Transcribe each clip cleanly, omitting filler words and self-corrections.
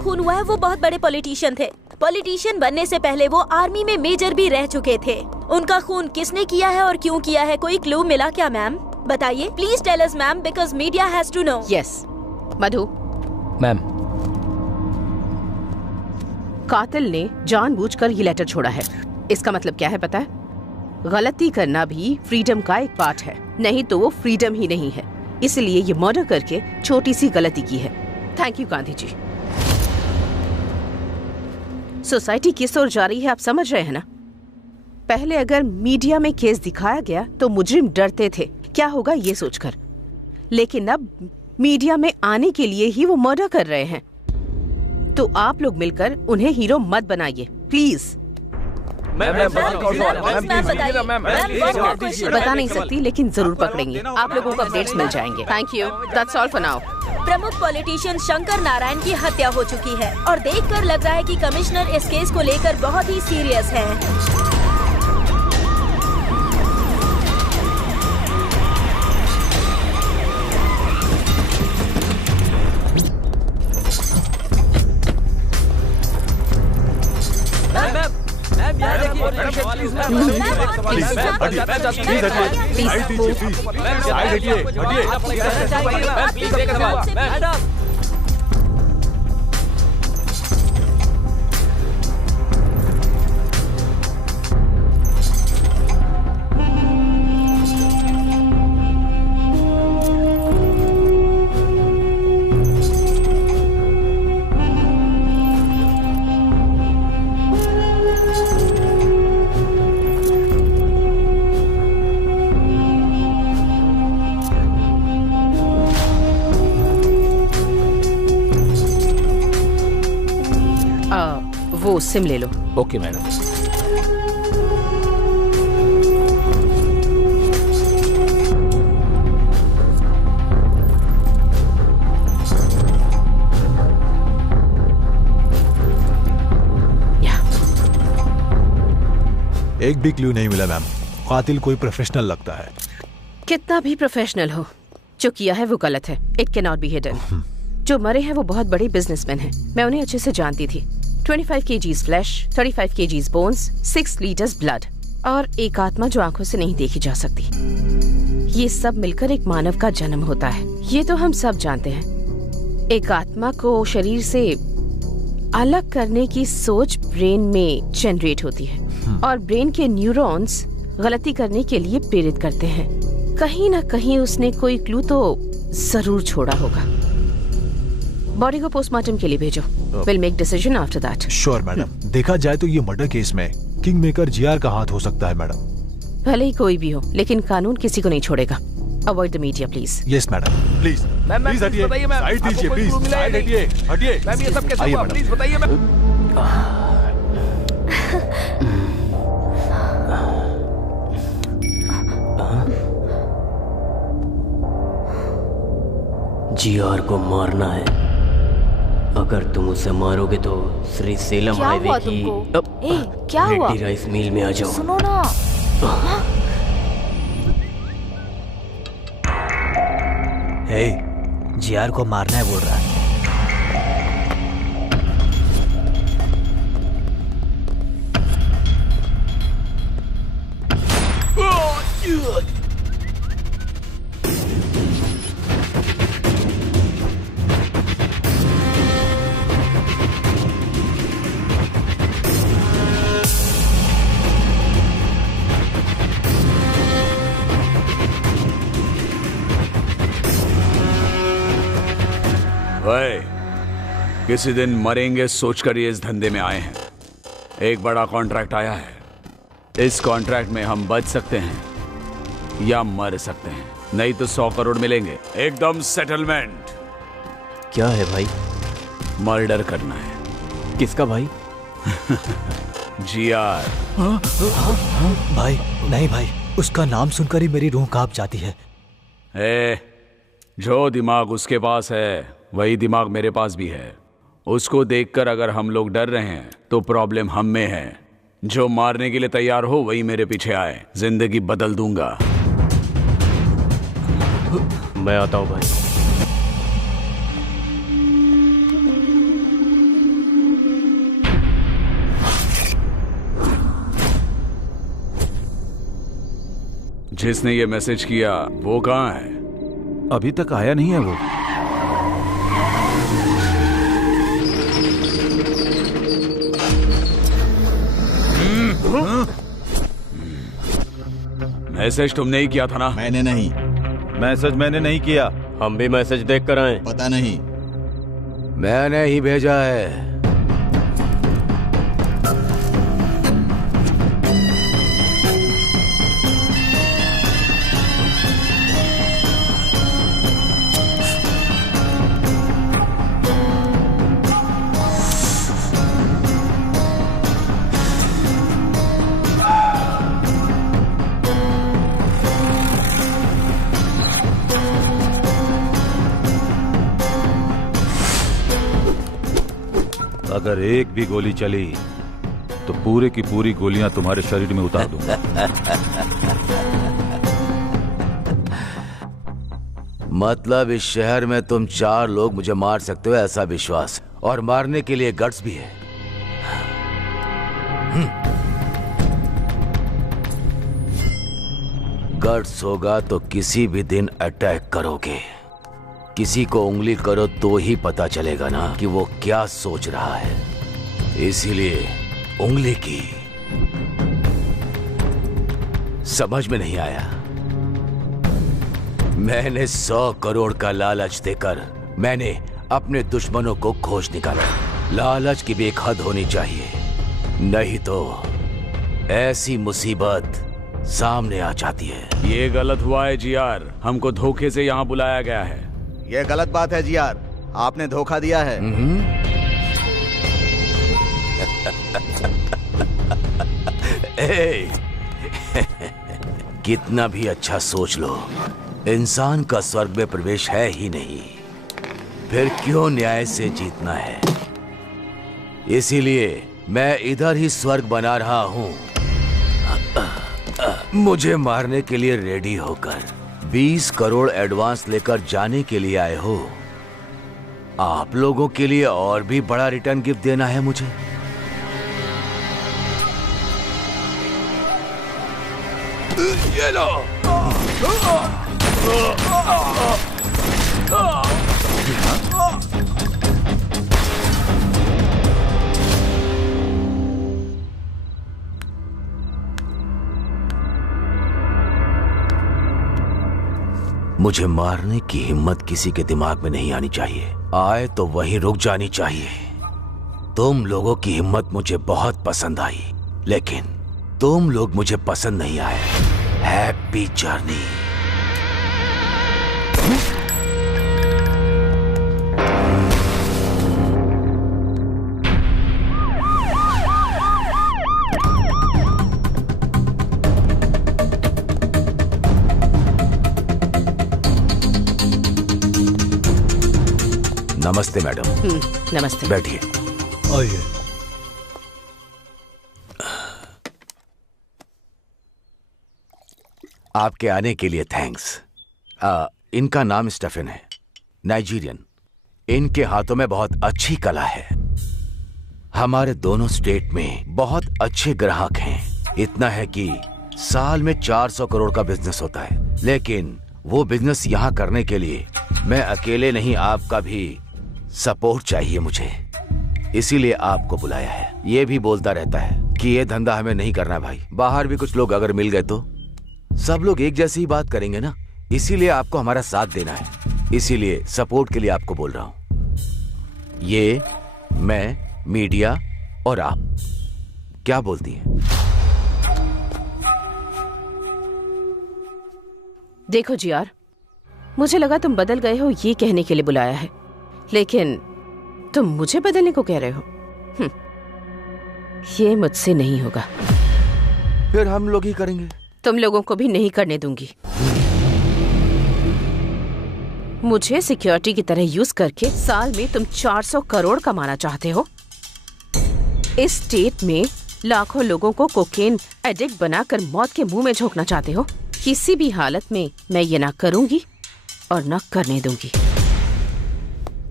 खून हुआ है वो बहुत बड़े पॉलिटिशियन थे। पॉलिटिशियन बनने से पहले वो आर्मी में मेजर भी रह चुके थे। उनका खून किसने किया है और क्यों किया है, कोई क्लू मिला क्या मैम? बताइए please tell us ma'am, because media has to know. Yes Madhu. Ma'am, कातिल ने जानबूझकर ये लेटर छोड़ा है। इसका मतलब क्या है पता है? गलती करना भी फ्रीडम का एक पार्ट है, नहीं तो वो फ्रीडम ही नहीं है। इसलिए ये मर्डर करके छोटी सी गलती की है। Thank you Gandhi ji. Society किस ओर जा रही है आप समझ रहे हैं ना? पहले अगर मीडिया में केस दिखाया गया तो मुजरिम डरते थे क्या होगा ये सोचकर, लेकिन अब मीडिया में आने के लिए ही वो मर्डर कर रहे हैं। तो आप लोग मिलकर उन्हें हीरो मत बनाइए प्लीज। बता नहीं सकती लेकिन जरूर पकड़ेंगे। आप लोगों को अपडेट्स मिल जाएंगे। Thank you, that's all for now. प्रमुख पॉलिटिशियन शंकर नारायण की हत्या हो चुकी है और देखकर लग रहा है कि कमिश्नर इस केस को लेकर बहुत ही सीरियस है। वो सिम ले लो। Okay madam. एक भी क्लू नहीं मिला मैम। कातिल कोई प्रोफेशनल लगता है। कितना भी प्रोफेशनल हो, जो किया है वो गलत है। It can not be hidden. जो मरे हैं वो बहुत बड़े बिजनेसमैन हैं। मैं उन्हें अच्छे से जानती थी। 25 kgs flash, 35 kgs bones, 6 litres blood और एक आत्मा जो आंखों से नहीं देखी जा सकती। ये सब मिलकर एक मानव का जन्म होता है। ये तो हम सब जानते हैं। एक आत्मा को शरीर से अलग करने की सोच ब्रेन में जनरेट होती है और ब्रेन के न्यूरॉन्स गलती करने के लिए प्रेरित करते हैं। कहीं ना कहीं उसने कोई क्लू तो जरूर छोड़ा होगा। बॉडी को पोस्टमार्टम के लिए भेजो। Will make decision after that. Sure madam. देखा जाए तो ये मर्डर केस में किंग मेकर जीआर का हाथ हो सकता है मैडम। भले ही कोई भी हो, लेकिन कानून किसी को नहीं छोड़ेगा। Avoid the media please. Yes madam. Please please हटिए, साइड दीजिए प्लीज, साइड हटिए, हटिए। मैम ये सब कैसे हुआ प्लीज बताइए मैम। जीआर को मारना है। अगर तुम उसे मारोगे तो श्री सेलम हाईवे की क्या हुआ? रेड्डी राइस मिल में आ जाओ। सुनो ना। हे, जीआर को मारना है बोल रहा है। किसी दिन मरेंगे सोचकर ये इस धंधे में आए हैं। एक बड़ा कॉन्ट्रैक्ट आया है। इस कॉन्ट्रैक्ट में हम बच सकते हैं या मर सकते हैं, नहीं तो 100 करोड़ मिलेंगे एकदम सेटलमेंट। क्या है भाई? मर्डर करना है। किसका भाई? जीआर। भाई नहीं भाई, उसका नाम सुनकर ही मेरी रूह कांप जाती है। जो दिमाग उसके पास है वही दिमाग मेरे पास भी है। उसको देखकर अगर हम लोग डर रहे हैं तो प्रॉब्लम हम में है। जो मारने के लिए तैयार हो वही मेरे पीछे आए, जिंदगी बदल दूंगा। मैं आता हूं भाई। जिसने ये मैसेज किया वो कहाँ है? अभी तक आया नहीं है वो। मैसेज तुमने ही किया था ना? मैंने नहीं। मैसेज मैंने नहीं किया। हम भी मैसेज देख कर आए। पता नहीं। मैंने ही भेजा है। अगर एक भी गोली चली तो पूरे की पूरी गोलियां तुम्हारे शरीर में उतार दूंगा। मतलब इस शहर में तुम 4 लोग मुझे मार सकते हो ऐसा विश्वास, और मारने के लिए गट्स भी है। गट्स होगा तो किसी भी दिन अटैक करोगे। किसी को उंगली करो तो ही पता चलेगा ना कि वो क्या सोच रहा है। इसीलिए उंगली की। समझ में नहीं आया? मैंने 100 करोड़ का लालच देकर मैंने अपने दुश्मनों को खोज निकाला। लालच की भी एक हद होनी चाहिए, नहीं तो ऐसी मुसीबत सामने आ जाती है। ये गलत हुआ है जीआर, हमको धोखे से यहाँ बुलाया गया है। ये गलत बात है जीआर, आपने धोखा दिया है। कितना भी अच्छा सोच लो, इंसान का स्वर्ग में प्रवेश है ही नहीं, फिर क्यों न्याय से जीतना है? इसीलिए मैं इधर ही स्वर्ग बना रहा हूं। मुझे मारने के लिए रेडी होकर 20 करोड़ एडवांस लेकर जाने के लिए आए हो। आप लोगों के लिए और भी बड़ा रिटर्न गिफ्ट देना है मुझे। ये लो। मुझे मारने की हिम्मत किसी के दिमाग में नहीं आनी चाहिए। आए तो वहीं रुक जानी चाहिए। तुम लोगों की हिम्मत मुझे बहुत पसंद आई, लेकिन तुम लोग मुझे पसंद नहीं आए। Happy journey. नमस्ते मैडम। नमस्ते। बैठिए। आइए। आपके आने के लिए थैंक्स। इनका नाम स्टेफन है, नाइजीरियन। इनके हाथों में बहुत अच्छी कला है। हमारे दोनों स्टेट में बहुत अच्छे ग्राहक हैं। इतना है कि साल में 400 करोड़ का बिजनेस होता है, लेकिन वो बिजनेस यहाँ करने के लिए मैं अकेले नहीं, आपका भी सपोर्ट चाहिए मुझे। इसीलिए आपको बुलाया है। ये भी बोलता रहता है कि ये धंधा हमें नहीं करना भाई। बाहर भी कुछ लोग अगर मिल गए तो सब लोग एक जैसी ही बात करेंगे ना। इसीलिए आपको हमारा साथ देना है। इसीलिए सपोर्ट के लिए आपको बोल रहा हूं। ये मैं, मीडिया और आप, क्या बोलती हैं? देखो जीआर, मुझे लगा तुम बदल गए हो ये कहने के लिए बुलाया है, लेकिन तुम मुझे बदलने को कह रहे हो। ये मुझसे नहीं होगा। फिर हम लोग ही करेंगे। तुम लोगों को भी नहीं करने दूंगी। मुझे सिक्योरिटी की तरह यूज करके साल में तुम 400 करोड़ कमाना चाहते हो। इस स्टेट में लाखों लोगों को कोकेन एडिक्ट बनाकर मौत के मुंह में झोंकना चाहते हो। किसी भी हालत में मैं ये ना करूंगी और ना करने दूंगी।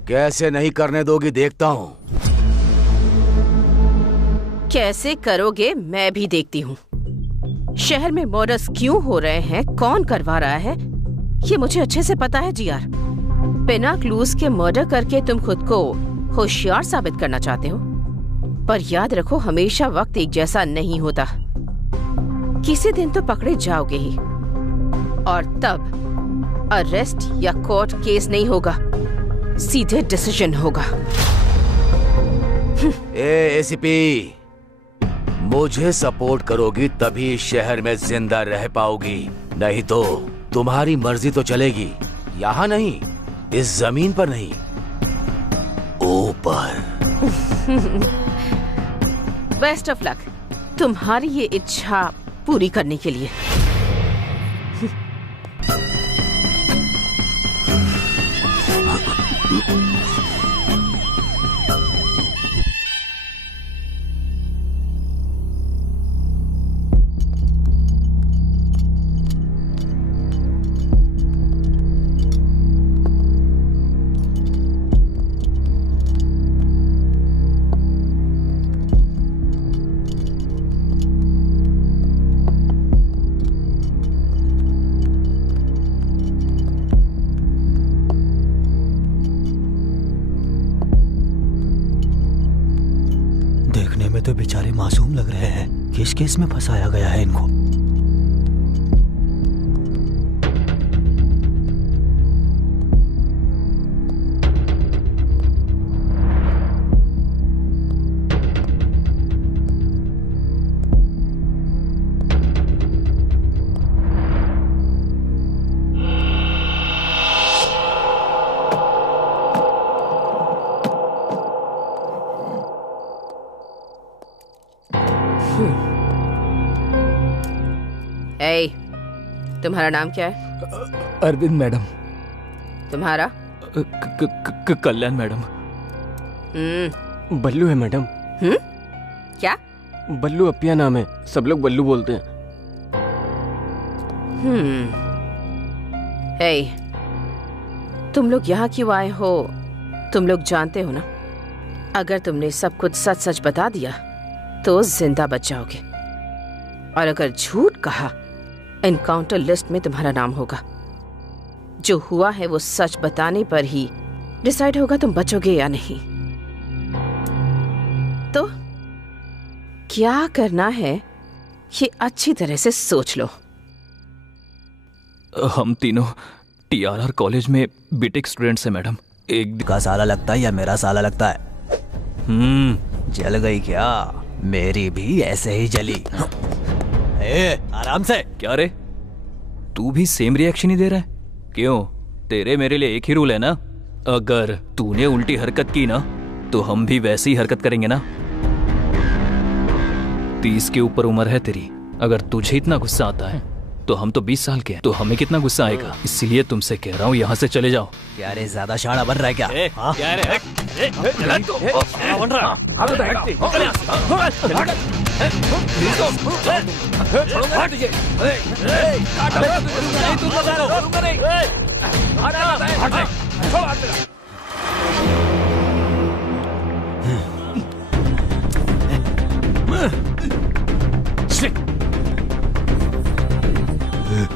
कैसे नहीं करने दोगी देखता हूं। कैसे करोगे मैं भी देखती हूँ। शहर में मर्डर्स क्यों हो रहे हैं, कौन करवा रहा है, ये मुझे अच्छे से पता है जीआर। बिना क्लूज के मर्डर करके तुम खुद को होशियार साबित करना चाहते हो, पर याद रखो हमेशा वक्त एक जैसा नहीं होता। किसी दिन तो पकड़े जाओगे ही, और तब अरेस्ट या कोर्ट केस नहीं होगा, सीधे डिसीजन होगा। एसीपी, मुझे सपोर्ट करोगी तभी इस शहर में जिंदा रह पाओगी, नहीं तो तुम्हारी मर्जी तो चलेगी, यहाँ नहीं, इस जमीन पर नहीं, ऊपर। बेस्ट ऑफ लक तुम्हारी ये इच्छा पूरी करने के लिए। तो बेचारे मासूम लग रहे हैं, किस केस में फंसाया गया है इनको? तुम्हारा नाम क्या है? अरविंद मैडम। तुम्हारा? कल्याण मैडम। बल्लू है मैडम। क्या? बल्लू अपिया नाम है, सब लोग बल्लू बोलते हैं। तुम लोग यहाँ क्यों आए हो तुम लोग जानते हो ना? अगर तुमने सब कुछ सच सच बता दिया तो जिंदा बच जाओगे, और अगर झूठ कहा एनकाउंटर लिस्ट में तुम्हारा नाम होगा। जो हुआ है वो सच बताने पर ही डिसाइड होगा तुम बचोगे या नहीं। तो क्या करना है ये अच्छी तरह से सोच लो। हम तीनों टीआरआर कॉलेज में बीटेक स्टूडेंट्स हैं मैडम। एक का साला लगता है या मेरा साला लगता है? जल गई क्या? मेरी भी ऐसे ही जली। आराम से। क्या रे, तू भी सेम रिएक्शन ही दे रहा है? क्यों, तेरे मेरे लिए एक ही रूल है ना, अगर तूने उल्टी हरकत की ना तो हम भी वैसी हरकत करेंगे ना। 30 के ऊपर उम्र है तेरी, अगर तुझे इतना गुस्सा आता है तो हम तो 20 साल के हैं, तो हमें कितना गुस्सा आएगा। इसलिए तुमसे कह रहा हूँ यहाँ से चले जाओ। क्या रे, ज्यादा शाना बन रहा है क्या? क्या रे?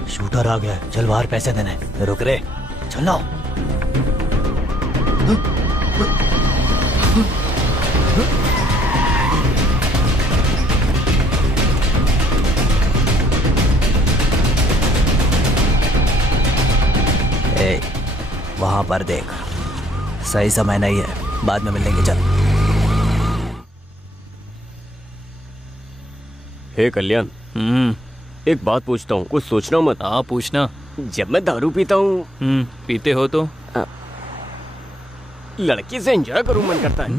शूटर आ गया, चल बाहर पैसे देने। रुक रे, चल ना। वहां पर देख, सही समय नहीं है, बाद में मिलेंगे। चल। हे कल्याण, एक बात पूछता हूँ, कुछ सोचना मत। हाँ पूछना। जब मैं दारू पीता हूँ, पीते हो तो लड़की से एंजॉय करूँ मन करता है।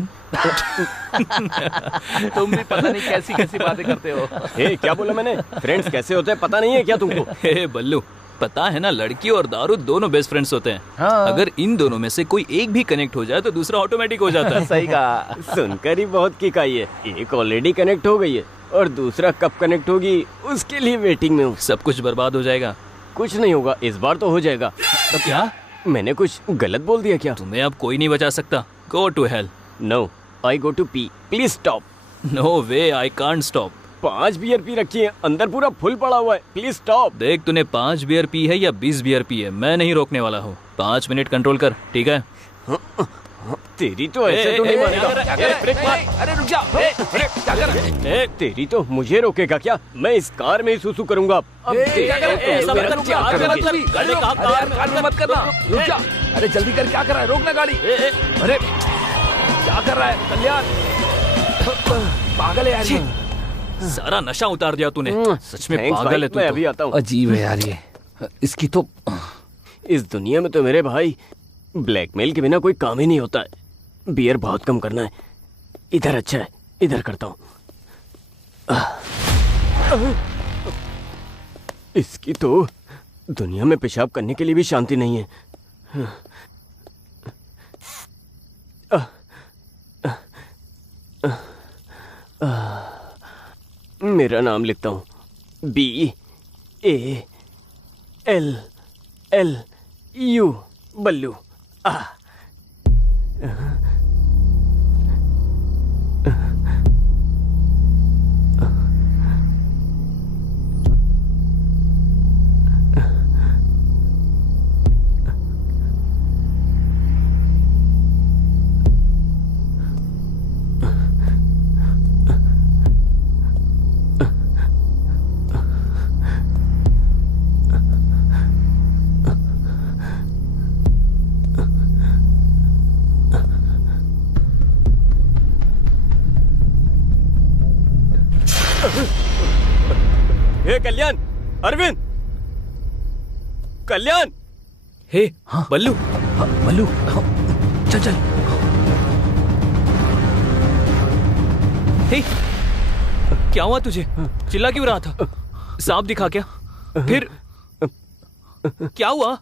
तुम भी पता नहीं कैसी कैसी बातें करते हो। हे, क्या बोला मैंने? फ्रेंड्स कैसे होते हैं पता नहीं है क्या तुमको? हे बल्लू, पता है ना, लड़की और दारू दोनों बेस्ट फ्रेंड्स होते हैं। हाँ। अगर इन दोनों में से कोई एक भी कनेक्ट हो जाए तो दूसरा ऑटोमेटिक हो जाता है। सही कहा, सुनकर ही बहुत किक आई है। एक ऑलरेडी कनेक्ट हो गई है और दूसरा कब कनेक्ट होगी उसके लिए वेटिंग में हूँ। सब कुछ बर्बाद हो जाएगा। कुछ नहीं होगा, इस बार तो हो जाएगा। तो क्या मैंने कुछ गलत बोल दिया क्या? तुम्हें अब कोई नहीं बचा सकता। Go to hell. No, I go to pee, please stop. No way, I can't stop. 5 beer पी रखी है, अंदर पूरा फुल पड़ा हुआ है, प्लीज स्टॉप। देख, तूने 5 बियर पी है या 20 बियर पी है, मैं नहीं रोकने वाला हूँ। 5 मिनट कंट्रोल कर, ठीक है? तेरी तो ऐसे तो नहीं मानेगा। अरे रुक जा। क्या कर रहा है? तेरी तो मुझे रोकेगा क्या? मैं इस कार में ही सुसु करूंगा। मत करना, रुक जा। अरे जल्दी कर, क्या कर रहा है? रोकना गाड़ी। अरे क्या कर रहा है कल्याण? पागल है यार। सारा नशा उतार दिया तूने। सच में पागल है तू। मैं अभी आता हूँ। अजीब है यार ये, इसकी तो। इस दुनिया में तो मेरे भाई ब्लैकमेल के बिना कोई काम ही नहीं होता है। बियर बहुत कम करना है। इधर अच्छा है, इधर करता हूँ। इसकी तो दुनिया में पेशाब करने के लिए भी शांति नहीं है। मेरा नाम लिखता हूँ, BALLU, बल्लू। हे कल्याण, अरविंद, कल्याण। हे हाँ बल्लू। हाँ, बल्लू चल चल। हे क्या हुआ तुझे? चिल्ला क्यों रहा था? सांप दिखा क्या? फिर क्या हुआ?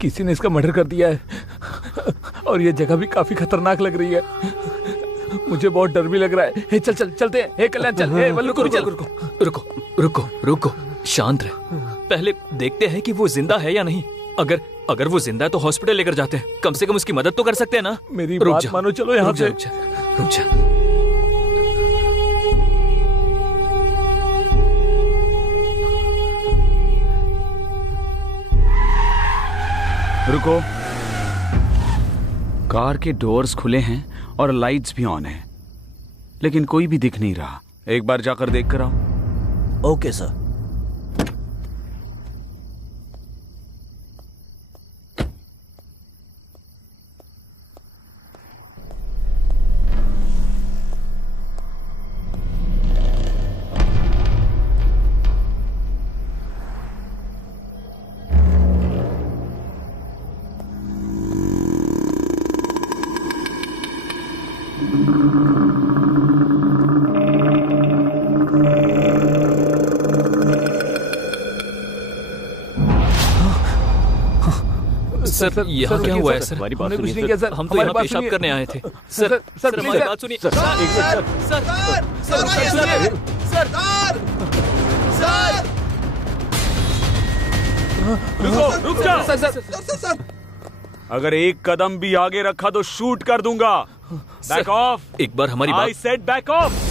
किसी ने इसका मर्डर कर दिया है और ये जगह भी काफी खतरनाक लग रही है। मुझे बहुत डर भी लग रहा है। हे चल चल चलते हैं। हे कल्याण चल। हे बल्लू को रुको रुको रुको रुको, शांत रहे। पहले देखते हैं कि वो जिंदा है या नहीं। अगर वो जिंदा है तो हॉस्पिटल लेकर जाते हैं। कम से कम उसकी मदद तो कर सकते हैं ना। मेरी बात मानो, चलो यहाँ से। रुक जा। रुको। कार के डोर्स खुले हैं और लाइट्स भी ऑन हैं, लेकिन कोई भी दिख नहीं रहा। एक बार जाकर देख कर आओ। Okay sir. सर यहाँ क्या हुआ है? सर हमारी बात कुछ नहीं किया सर। हम तो यहाँ पेशाब करने आए थे। सर सर हमारी बात सुनिए। सर रुक जा। अगर एक कदम भी आगे रखा तो शूट कर दूंगा। Back of. एक बार हमारी बात। I said back of.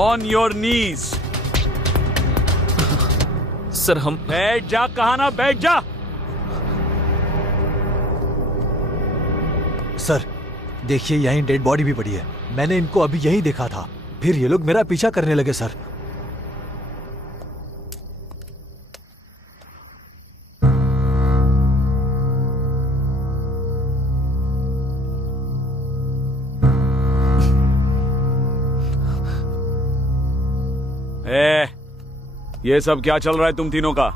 On your knees. Sir हम। बैठ जा। कहा ना बैठ जा। सर देखिए, यहीं डेड बॉडी भी पड़ी है। मैंने इनको अभी यहीं देखा था, फिर ये लोग मेरा पीछा करने लगे सर। ये सब क्या चल रहा है तुम तीनों का?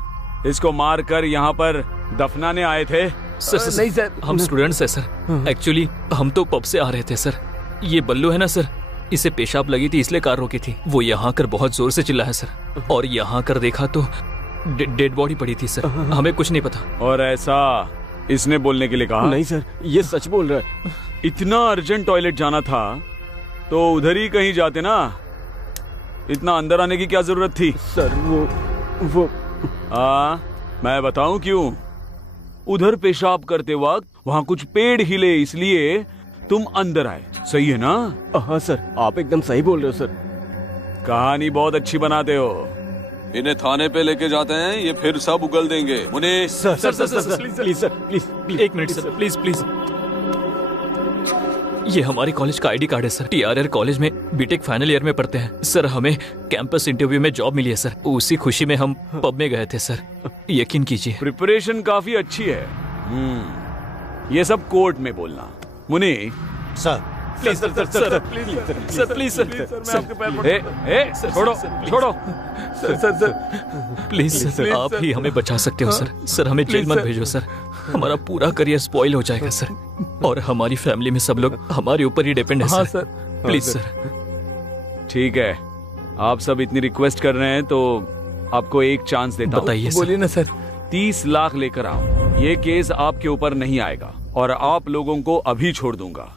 इसको मारकर यहाँ पर दफनाने आए थे सर नहीं सर, हम स्टूडेंट्स हैं सर। एक्चुअली हम तो पब से आ रहे थे सर। ये बल्लू है ना सर, इसे पेशाब लगी थी इसलिए कार रोकी थी। वो यहाँ कर बहुत जोर से चिल्ला है सर, और यहाँ कर देखा तो डेड बॉडी पड़ी थी सर। हमें कुछ नहीं पता। और ऐसा इसने बोलने के लिए कहा? नहीं सर, ये सच बोल रहा है। इतना अर्जेंट टॉयलेट जाना था तो उधर ही कहीं जाते ना, इतना अंदर आने की क्या जरूरत थी? सर वो मैं बताऊं क्यों? उधर पेशाब करते वक्त वहां कुछ पेड़ हिले, इसलिए तुम अंदर आए। सही है ना? हाँ सर, आप एकदम सही बोल रहे हो सर। कहानी बहुत अच्छी बनाते हो। इन्हें थाने पे लेके जाते हैं, ये फिर सब उगल देंगे। उन्हें सर प्लीज सर, प्लीज एक मिनट सर, प्लीज। ये हमारे कॉलेज का आईडी कार्ड है सर। TRR कॉलेज में बीटेक फाइनल ईयर में पढ़ते हैं सर। हमें कैंपस इंटरव्यू में जॉब मिली है सर। उसी खुशी में हम पब में गए थे सर। यकीन कीजिए। प्रिपरेशन काफी अच्छी है। ये सब कोर्ट में बोलना। मुनि sir, please sir, please sir, मैं आपके पैर पड़ता हूं। छोड़ो सर, प्लीज सर, आप ही हमें बचा सकते हो सर। सर हमें जेल मत भेजो सर, हमारा पूरा करियर स्पॉइल हो जाएगा सर, और हमारी फैमिली में सब लोग हमारे ऊपर ही डिपेंड है सर। Please sir. ठीक है, आप सब इतनी रिक्वेस्ट कर रहे हैं तो आपको एक चांस देता हूं। बताइए। बोलिए ना सर। 30 लाख लेकर आओ। ये केस आपके ऊपर नहीं आएगा और आप लोगों को अभी छोड़ दूंगा।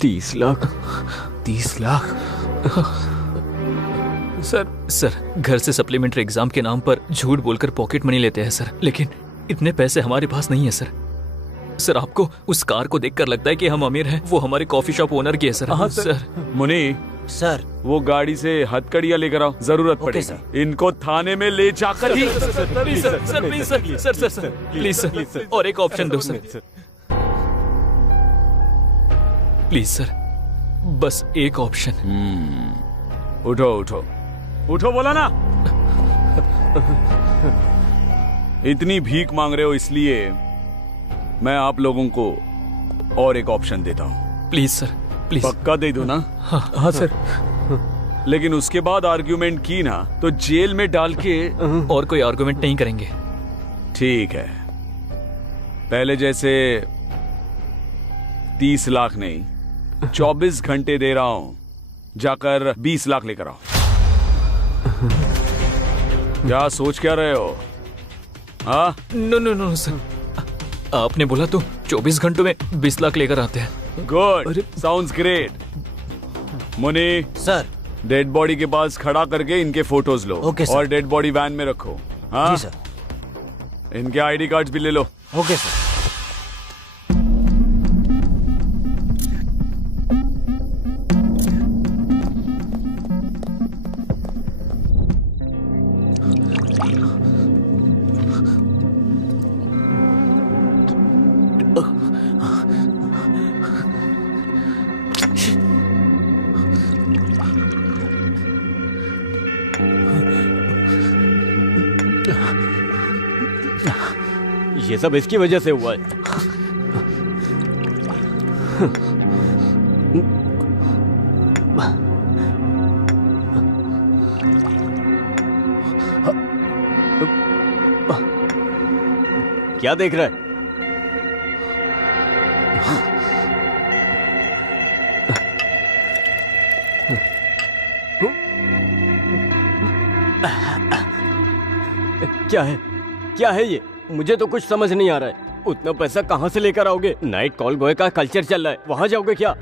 30 लाख? 30 लाख? सर घर से सप्लीमेंट्री एग्जाम के नाम पर झूठ बोलकर पॉकेट मनी लेते हैं सर, लेकिन इतने पैसे हमारे पास नहीं है सर। सर आपको उस कार को देखकर लगता है कि हम अमीर हैं? वो हमारे कॉफी शॉप ओनर की है सर। हाँ सर। मुनि सर, वो गाड़ी से हथकड़ियां लेकर आओ, जरूरत पड़ेगी। इनको थाने में ले जाकर ही। प्लीज सर, और एक ऑप्शन दो सर। प्लीज सर, बस एक ऑप्शन। उठो बोला ना। इतनी भीख मांग रहे हो, इसलिए मैं आप लोगों को और एक ऑप्शन देता हूं। Please sir, please. पक्का दे दो ना? हाँ सर। लेकिन उसके बाद आर्ग्यूमेंट की ना तो जेल में डाल के। और कोई आर्ग्यूमेंट नहीं करेंगे। ठीक है, पहले जैसे 30 लाख नहीं, 24 घंटे दे रहा हूं, जाकर 20 लाख लेकर आओ। क्या सोच क्या रहे हो? हाँ? नो सर, आपने बोला तो 24 घंटों में 20 लाख लेकर आते हैं। Good, sounds great. Muni sir, dead body के पास खड़ा करके इनके फोटोज लो। Okay sir. और डेड बॉडी वैन में रखो। हाँ? जी सर। इनके आईडी कार्ड्स भी ले लो। Okay sir. ये सब इसकी वजह से हुआ है। क्या देख रहा है? क्या है ये? मुझे तो कुछ समझ नहीं आ रहा है। उतना पैसा कहाँ से लेकर आओगे? नाइट कॉल बॉय का कल्चर चल रहा है, वहाँ जाओगे क्या?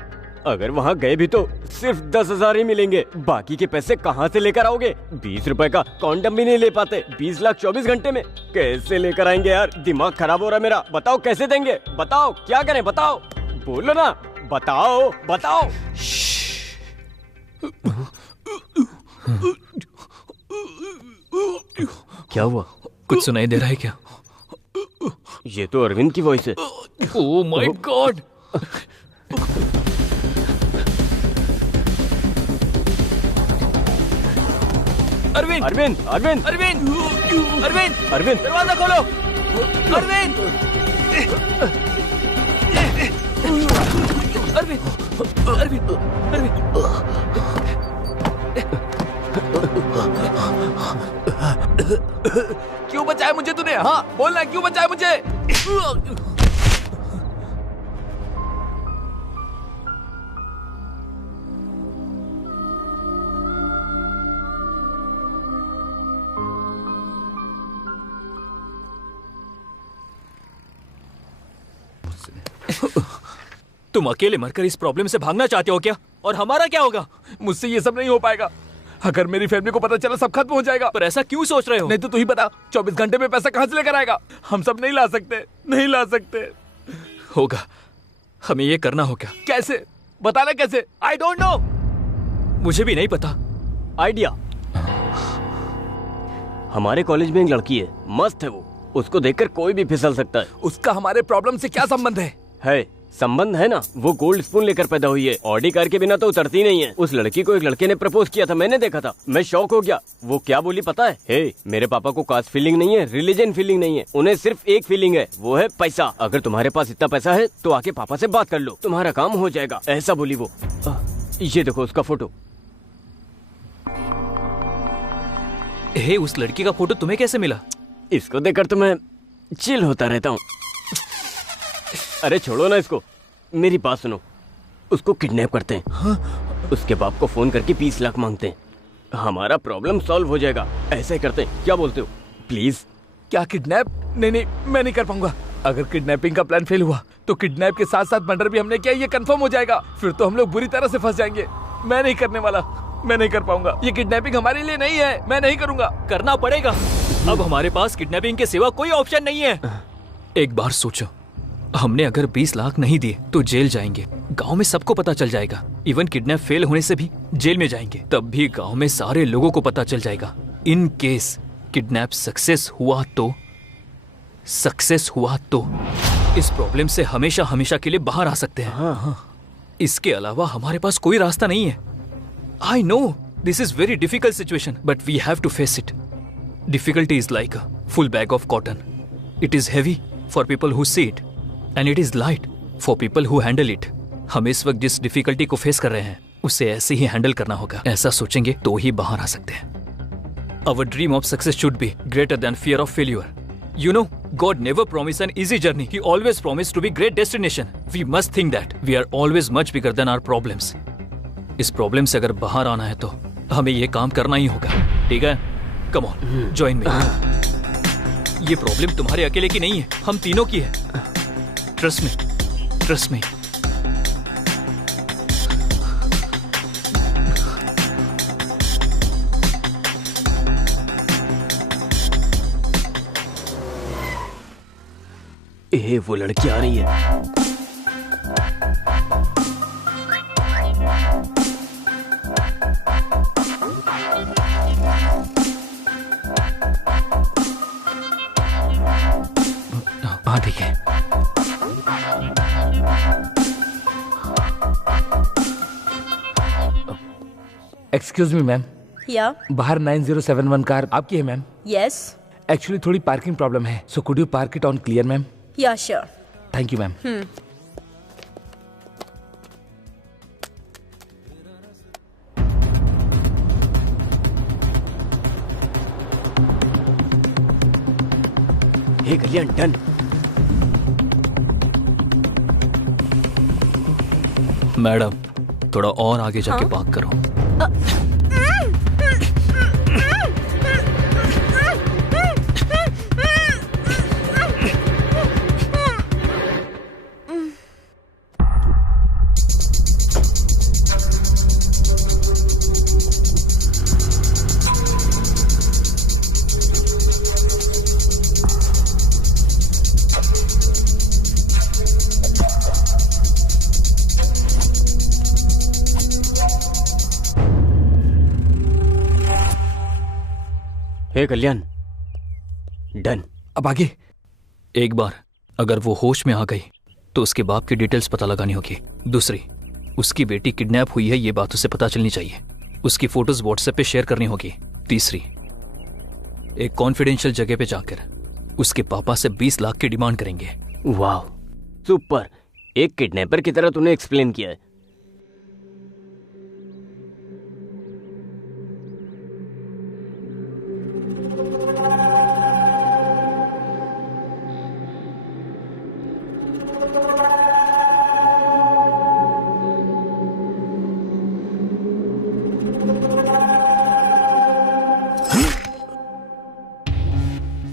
अगर वहाँ गए भी तो सिर्फ 10,000 ही मिलेंगे। बाकी के पैसे कहाँ से लेकर आओगे? 20 रुपए का कॉन्डम भी नहीं ले पाते। 20 लाख 24 घंटे में कैसे लेकर आएंगे यार? दिमाग खराब हो रहा है मेरा। बताओ कैसे देंगे? बताओ क्या करें? बताओ, बोलो ना, बताओ। क्या हुआ? कुछ सुनाई दे रहा है क्या? ये तो अरविंद की वॉइस है। Oh my God. अरविंद, दरवाजा खोलो। क्यों बचाया मुझे तूने? हाँ बोलना, क्यों बचाया मुझे? तुम अकेले मरकर इस प्रॉब्लम से भागना चाहते हो क्या? और हमारा क्या होगा? मुझसे ये सब नहीं हो पाएगा। अगर मेरी फैमिली को पता चला सब खत्म हो जाएगा। पर ऐसा क्यों सोच रहे हो? नहीं तो तू ही बता, 24 घंटे में पैसा कहाँ से लेकर आएगा? हम सब नहीं ला सकते, नहीं ला सकते। होगा, हमें ये करना होगा। कैसे? बताना कैसे? I don't know. मुझे भी नहीं पता। आइडिया, हमारे कॉलेज में एक लड़की है, मस्त है वो, उसको देखकर कोई भी फिसल सकता है। उसका हमारे प्रॉब्लम से क्या संबंध है? संबंध है ना, वो गोल्ड स्पून लेकर पैदा हुई है, ऑडी कार के बिना तो उतरती नहीं है। उस लड़की को एक लड़के ने प्रपोज किया था, मैंने देखा था, मैं शॉक हो गया। वो क्या बोली पता है? मेरे पापा को कास्ट फीलिंग नहीं है, रिलीजन फीलिंग नहीं है, उन्हें सिर्फ एक फीलिंग है, वो है पैसा। अगर तुम्हारे पास इतना पैसा है तो आके पापा से बात कर लो, तुम्हारा काम हो जाएगा, ऐसा बोली वो। ये देखो उसका फोटो। उस लड़की का फोटो तुम्हें कैसे मिला? इसको देखकर तो मैं चिल होता रहता हूँ। अरे छोड़ो ना इसको, मेरी बात सुनो। उसको किडनैप करते हैं। हाँ? उसके बाप को फोन करके 20 लाख मांगते हैं, हमारा प्रॉब्लम सॉल्व हो जाएगा। ऐसा ही करते हैं, क्या बोलते हो? प्लीज। क्या किडनैप? नहीं, मैं नहीं कर पाऊंगा। अगर किडनैपिंग का प्लान फेल हुआ तो किडनैप के साथ साथ मर्डर भी हमने किया, ये कंफर्म हो जाएगा। फिर तो हम लोग बुरी तरह से फंस जाएंगे। मैं नहीं करने वाला, मैं नहीं कर पाऊंगा। ये किडनैपिंग हमारे लिए नहीं है, मैं नहीं करूंगा। करना पड़ेगा। अब हमारे पास किडनैपिंग के सिवा कोई ऑप्शन नहीं है। एक बार सोचो, हमने अगर 20 लाख नहीं दिए तो जेल जाएंगे, गांव में सबको पता चल जाएगा। इवन किडनैप फेल होने से भी जेल में जाएंगे, तब भी गांव में सारे लोगों को पता चल जाएगा। इन केस किडनैप सक्सेस हुआ तो इस प्रॉब्लम से हमेशा हमेशा के लिए बाहर आ सकते हैं। हाँ। इसके अलावा हमारे पास कोई रास्ता नहीं है। I know this is very difficult situation, but we have to face it. Difficulty is like a full bag of cotton. It is heavy for people who see it, and it is light for people who handle it. हम इस वक्त जिस difficulty को face कर रहे हैं उसे ऐसे ही हैंडल करना होगा। ऐसा सोचेंगे तो ही बाहर आ सकते हैं। Our dream of success should be greater than fear of failure. You know, God never promised an easy journey. He always promised to be great destination. We must think that we are always much bigger than our problems. इस problem से अगर बाहर आना है तो हमें ये काम करना ही होगा। ठीक है, कम ऑन, जॉइन मी। ये प्रॉब्लम तुम्हारे अकेले की नहीं है, हम तीनों की है। Trust me. वो लड़की आ रही है। हाँ ठीक है। Excuse me ma'am. या बाहर 9071 कार आपकी है मैम? यस। एक्चुअली थोड़ी पार्किंग प्रॉब्लम है, so could you park it on clear ma'am? Yeah sure. Thank you ma'am. Hey Kalyan, done. Madam, थोड़ा और आगे जाके पार्क करो। Hey Kalyan, done. अब आगे? एक बार अगर वो होश में आ गई तो उसके बाप की डिटेल्स पता लगानी होगी। दूसरी, उसकी बेटी किडनैप हुई है ये बात उसे पता चलनी चाहिए। उसकी फोटोज व्हाट्सएप पे शेयर करनी होगी। तीसरी, एक कॉन्फिडेंशियल जगह पे जाकर उसके पापा से 20 लाख की डिमांड करेंगे। वाह, सुपर। एक किडनैपर की तरह तूने एक्सप्लेन किया है।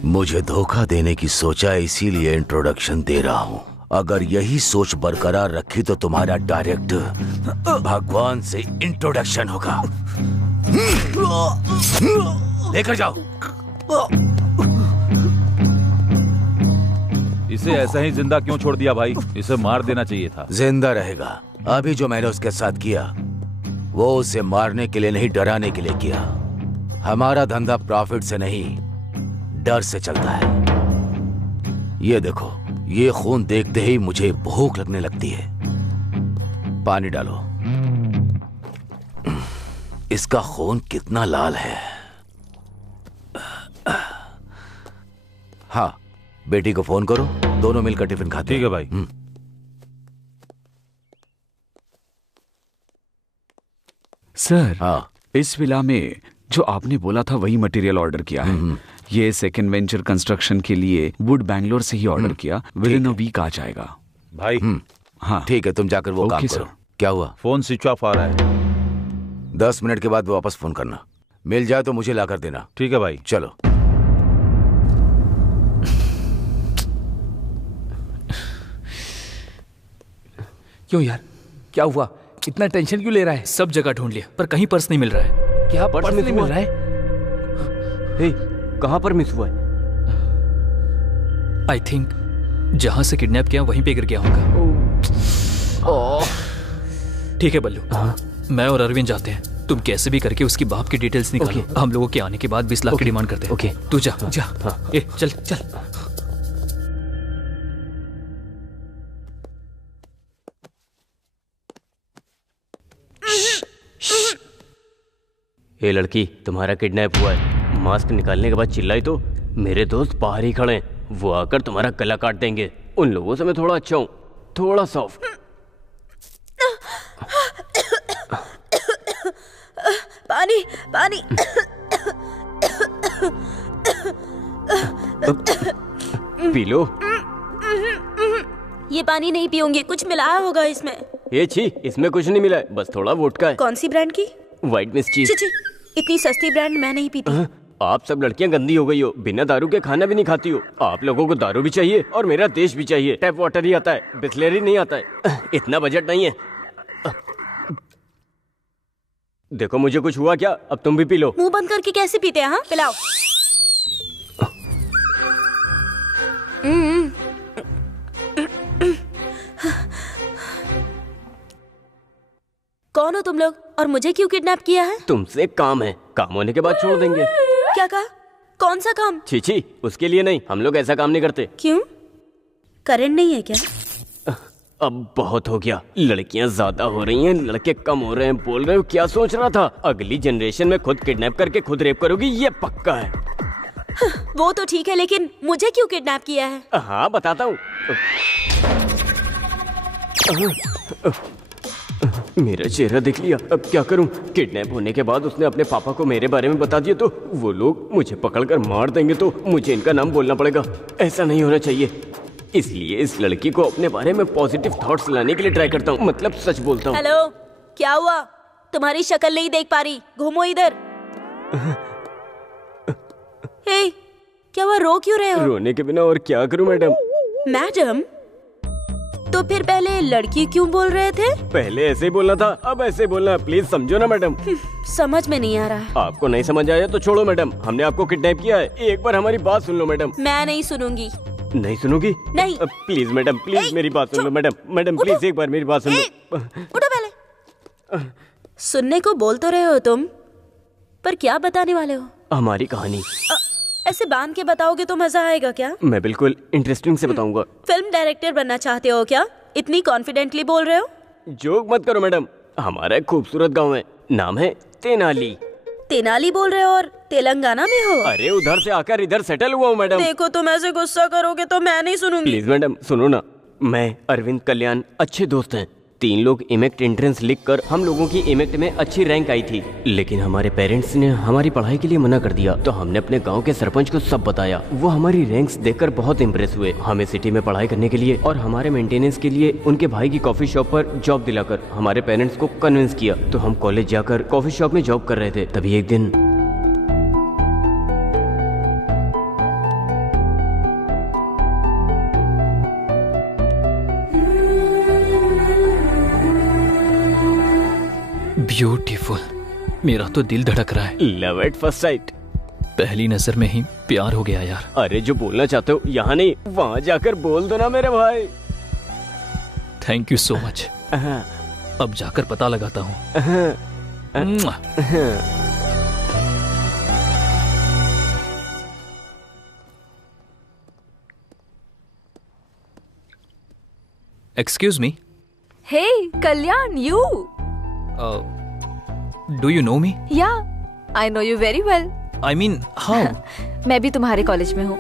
मुझे धोखा देने की सोचा, इसीलिए इंट्रोडक्शन दे रहा हूं। अगर यही सोच बरकरार रखी तो तुम्हारा डायरेक्ट भगवान से इंट्रोडक्शन होगा। लेकर जाओ। इसे ऐसा ही जिंदा क्यों छोड़ दिया भाई? इसे मार देना चाहिए था। जिंदा रहेगा। अभी जो मैंने उसके साथ किया वो उसे मारने के लिए नहीं, डराने के लिए किया। हमारा धंधा प्रॉफिट से नहीं, डर से चलता है। ये देखो, ये खून देखते ही मुझे भूख लगने लगती है। पानी डालो। इसका खून कितना लाल है। हाँ, बेटी को फोन करो, दोनों मिलकर टिफिन खाते हैं। ठीक है भाई। सर, हाँ, इस विला में जो आपने बोला था वही मटेरियल ऑर्डर किया है। ये सेकंड वेंचर कंस्ट्रक्शन के लिए वुड बैंगलोर से ही ऑर्डर किया। विद इन अ वीक आ जाएगा भाई। हाँ ठीक है, तुम जाकर वो काम करो। क्या हुआ? फोन स्विच ऑफ आ रहा है। 10 मिनट के बाद वापस फोन करना। मिल जाए तो मुझे लाकर देना। ठीक है भाई। चलो। क्यों यार, क्या हुआ? इतना टेंशन क्यों ले रहा है? सब जगह ढूंढ लिया पर कहीं पर्स नहीं मिल रहा है। क्या पर्स नहीं मिल रहा है? हे, कहाँ पर मिस हुआ है? आई थिंक जहां से किडनैप किया वहीं पे गिर गया होगा। ठीक है बल्लू, मैं और अरविंद जाते हैं। तुम कैसे भी करके उसकी बाप की डिटेल्स निकालो। हम लोगों के आने के बाद 20 लाख की डिमांड करते हैं। ओके, तू जा जा। ए, चल चल। ये लड़की, तुम्हारा किडनैप हुआ है। मास्क निकालने के बाद चिल्लाई तो मेरे दोस्त बाहर ही खड़े हैं, वो आकर तुम्हारा गला काट देंगे। उन लोगों से मैं थोड़ा अच्छा हूँ, थोड़ा सॉफ्ट। पानी पानी। P low. ये पानी नहीं पीऊंगी, कुछ मिलाया होगा इसमें। ये छी, इसमें कुछ नहीं मिला है, बस थोड़ा वोडका है। कौन सी ब्रांड की? व्हाइट मिस चीज। इतनी सस्ती ब्रांड मैं नहीं पीती। आप सब लड़कियां गंदी हो गई हो, बिना दारू के खाना भी नहीं खाती हो। आप लोगों को दारू भी चाहिए और मेरा देश भी चाहिए। टैप वाटर ही आता है, बिस्लेरी नहीं आता है। इतना बजट नहीं है। देखो मुझे कुछ हुआ क्या? अब तुम भी पी लो। मुंह बंद करके कैसे पीते हैं? हाँ, पिलाओ। कौन हो तुम लोग और मुझे क्यों किडनैप किया है? तुमसे काम है, काम होने के बाद छोड़ देंगे। क्या कहा? कौन सा काम? छी, उसके लिए नहीं, हम लोग ऐसा काम नहीं करते। क्यों? करंट नहीं है क्या? अब बहुत हो गया। लड़कियां ज्यादा हो रही हैं, लड़के कम हो रहे हैं। बोल रहे हो क्या सोच रहा था? अगली जनरेशन में खुद किडनैप करके खुद रेप करोगी, ये पक्का है। वो तो ठीक है, लेकिन मुझे क्यों किडनैप किया है? हाँ बताता हूँ। मेरा चेहरा देख लिया, अब क्या करूं? किडनैप होने के बाद उसने अपने पापा को मेरे बारे में बता दिया तो वो लोग मुझे पकड़कर मार देंगे, तो मुझे इनका नाम बोलना पड़ेगा। ऐसा नहीं होना चाहिए, इसलिए इस लड़की को अपने बारे में पॉजिटिव थॉट्स लाने के लिए ट्राई करता हूँ, मतलब सच बोलता हूँ। हेलो, क्या हुआ? तुम्हारी शक्ल नहीं देख पा रही, घूमो इधर। हे, क्या हुआ? रो क्यों रहे हो? रोने के बिना और क्या करूं मैडम? मैडम? तो फिर पहले लड़की क्यों बोल रहे थे? पहले ऐसे ही बोलना था, अब ऐसे बोलना। प्लीज समझो ना मैडम। समझ में नहीं आ रहा। आपको नहीं समझ आया तो छोड़ो मैडम, हमने आपको किडनैप किया है। एक बार हमारी बात सुन लो मैडम। मैं नहीं सुनूंगी। नहीं सुनोगी? नहीं। प्लीज मैडम, प्लीज मेरी बात सुन लो मैडम। मैडम प्लीज एक बार मेरी बात सुन लो। उठो पहले। सुनने को बोल तो रहे हो तुम, पर क्या बताने वाले हो? हमारी कहानी। ऐसे बांध के बताओगे तो मजा आएगा क्या? मैं बिल्कुल इंटरेस्टिंग से बताऊंगा। फिल्म डायरेक्टर बनना चाहते हो क्या? इतनी कॉन्फिडेंटली बोल रहे हो। जोक मत करो मैडम। हमारा एक खूबसूरत गांव है, नाम है तेनाली। तेनाली बोल रहे हो और तेलंगाना में हो? अरे उधर से आकर इधर सेटल हुआ हूँ मैडम। देखो तुम ऐसे गुस्सा करोगे तो मैं नहीं सुनूंगी। प्लीज मैडम सुनो ना, मैं अरविंद कल्याण अच्छे दोस्त हैं। 3 लोग इमेक्ट एंट्रेंस लिखकर हम लोगों की इमेक्ट में अच्छी रैंक आई थी, लेकिन हमारे पेरेंट्स ने हमारी पढ़ाई के लिए मना कर दिया। तो हमने अपने गांव के सरपंच को सब बताया। वो हमारी रैंक्स देखकर बहुत इम्प्रेस हुए। हमें सिटी में पढ़ाई करने के लिए और हमारे मेंटेनेंस के लिए उनके भाई की कॉफी शॉप पर जॉब दिलाकर हमारे पेरेंट्स को कन्विंस किया। तो हम कॉलेज जाकर कॉफी शॉप में जॉब कर रहे थे, तभी एक दिन ब्यूटीफुल। मेरा तो दिल धड़क रहा है। Love at first sight. पहली नजर में ही प्यार हो गया यार। अरे जो बोलना चाहते हो यहाँ नहीं, वहाँ जाकर बोल दो ना मेरे भाई। Thank you so much. अब जाकर पता लगाता हूँ। Excuse me. Hey, Kalyan, you. Do you know me? Yeah, I know you very well. I mean, how? मैं भी तुम्हारे कॉलेज में हूँ।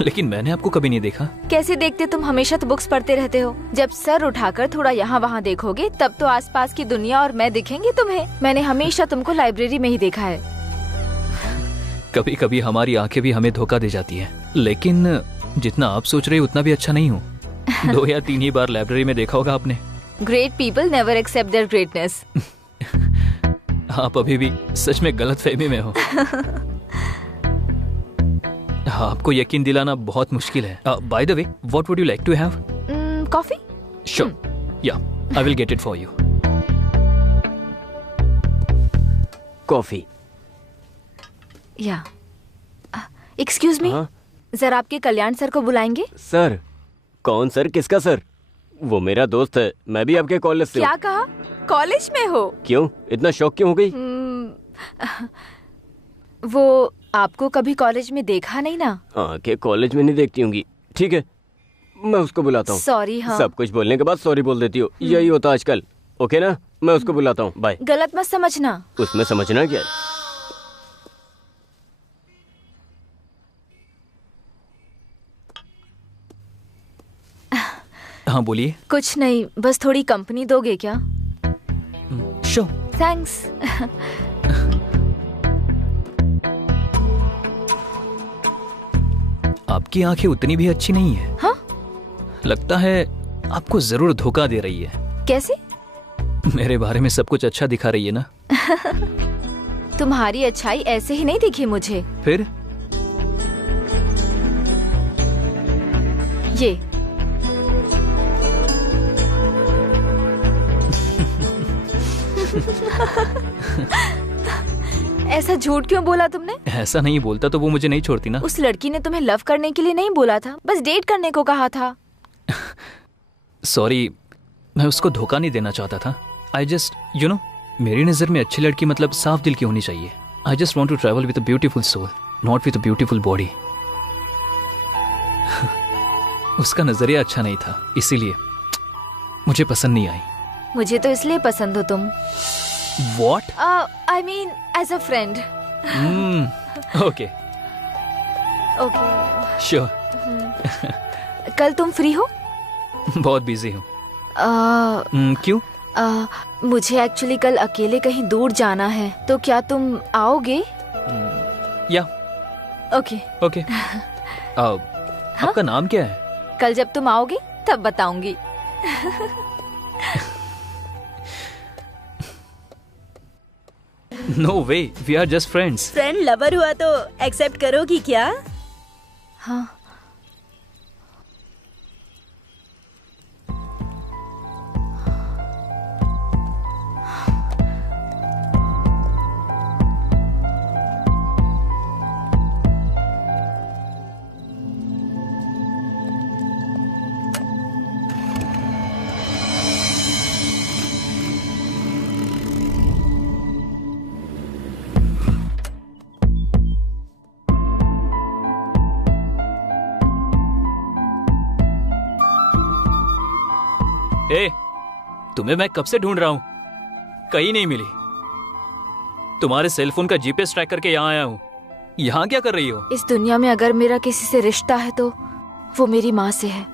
लेकिन मैंने आपको कभी नहीं देखा। कैसे देखते, तुम हमेशा तो बुक्स पढ़ते रहते हो। जब सर उठाकर थोड़ा यहाँ वहाँ देखोगे तब तो आसपास की दुनिया और मैं दिखेंगे तुम्हें। मैंने हमेशा तुमको लाइब्रेरी में ही देखा है। कभी कभी हमारी आंखें भी हमें धोखा दे जाती हैं, लेकिन जितना आप सोच रहे हो उतना भी अच्छा नहीं हूँ। 2 या 3 ही बार लाइब्रेरी में देखा होगा आपने। Great people never accept their greatness. आप अभी भी सच में गलत फहमी में हो। आपको यकीन दिलाना बहुत मुश्किल है। By the way, what would you like to have? Coffee? Sure, yeah I will get it for you. Coffee. Yeah excuse me, जरा आपके कल्याण सर को बुलाएंगे। सर? कौन सर? किसका सर? वो मेरा दोस्त है, मैं भी आपके कॉलेज से। क्या कहा? कॉलेज में हो? क्यों इतना शौक क्यों हो गई? वो आपको कभी कॉलेज में देखा नहीं ना? आंखें कॉलेज में नहीं देखती होंगी। ठीक है, मैं उसको बुलाता हूँ। सॉरी। हाँ, सब कुछ बोलने के बाद सॉरी बोल देती हो, यही होता आजकल। ओके ना, मैं उसको बुलाता हूँ। बाय। गलत मत समझना। उसमें समझना क्या है? हाँ बोलिए। कुछ नहीं, बस थोड़ी कंपनी दोगे क्या? श्योर। थैंक्स। आपकी आंखें उतनी भी अच्छी नहीं है। हाँ? लगता है आपको जरूर धोखा दे रही है। कैसे? मेरे बारे में सब कुछ अच्छा दिखा रही है ना। तुम्हारी अच्छाई ऐसे ही नहीं दिखी मुझे। फिर? ये ऐसा झूठ क्यों बोला तुमने? ऐसा नहीं बोलता तो वो मुझे नहीं छोड़ती ना। उस लड़की ने तुम्हें लव करने के लिए नहीं बोला था, बस डेट करने को कहा था। सॉरी, मैं उसको धोखा नहीं देना चाहता था। आई जस्ट यू नो, मेरी नजर में अच्छी लड़की मतलब साफ दिल की होनी चाहिए। I just want to travel with a beautiful soul, not with a beautiful body. उसका नजरिया अच्छा नहीं था, इसीलिए मुझे पसंद नहीं आई। मुझे तो इसलिए पसंद हो तुम। What? I mean as a friend. Okay. Okay. Sure. कल तुम फ्री हो? बहुत बिजी हूँ। क्यों? मुझे एक्चुअली कल अकेले कहीं दूर जाना है, तो क्या तुम आओगे? या। ओके। ओके। आपका नाम क्या है? कल जब तुम आओगे तब बताऊंगी। No way, we are just friends. Friend lover हुआ तो एक्सेप्ट करोगी क्या? हाँ। ए, तुम्हें मैं कब से ढूंढ रहा हूं, कहीं नहीं मिली। तुम्हारे सेलफोन का जीपीएस ट्रैक करके यहाँ आया हूँ। यहाँ क्या कर रही हो? इस दुनिया में अगर मेरा किसी से रिश्ता है तो वो मेरी माँ से है।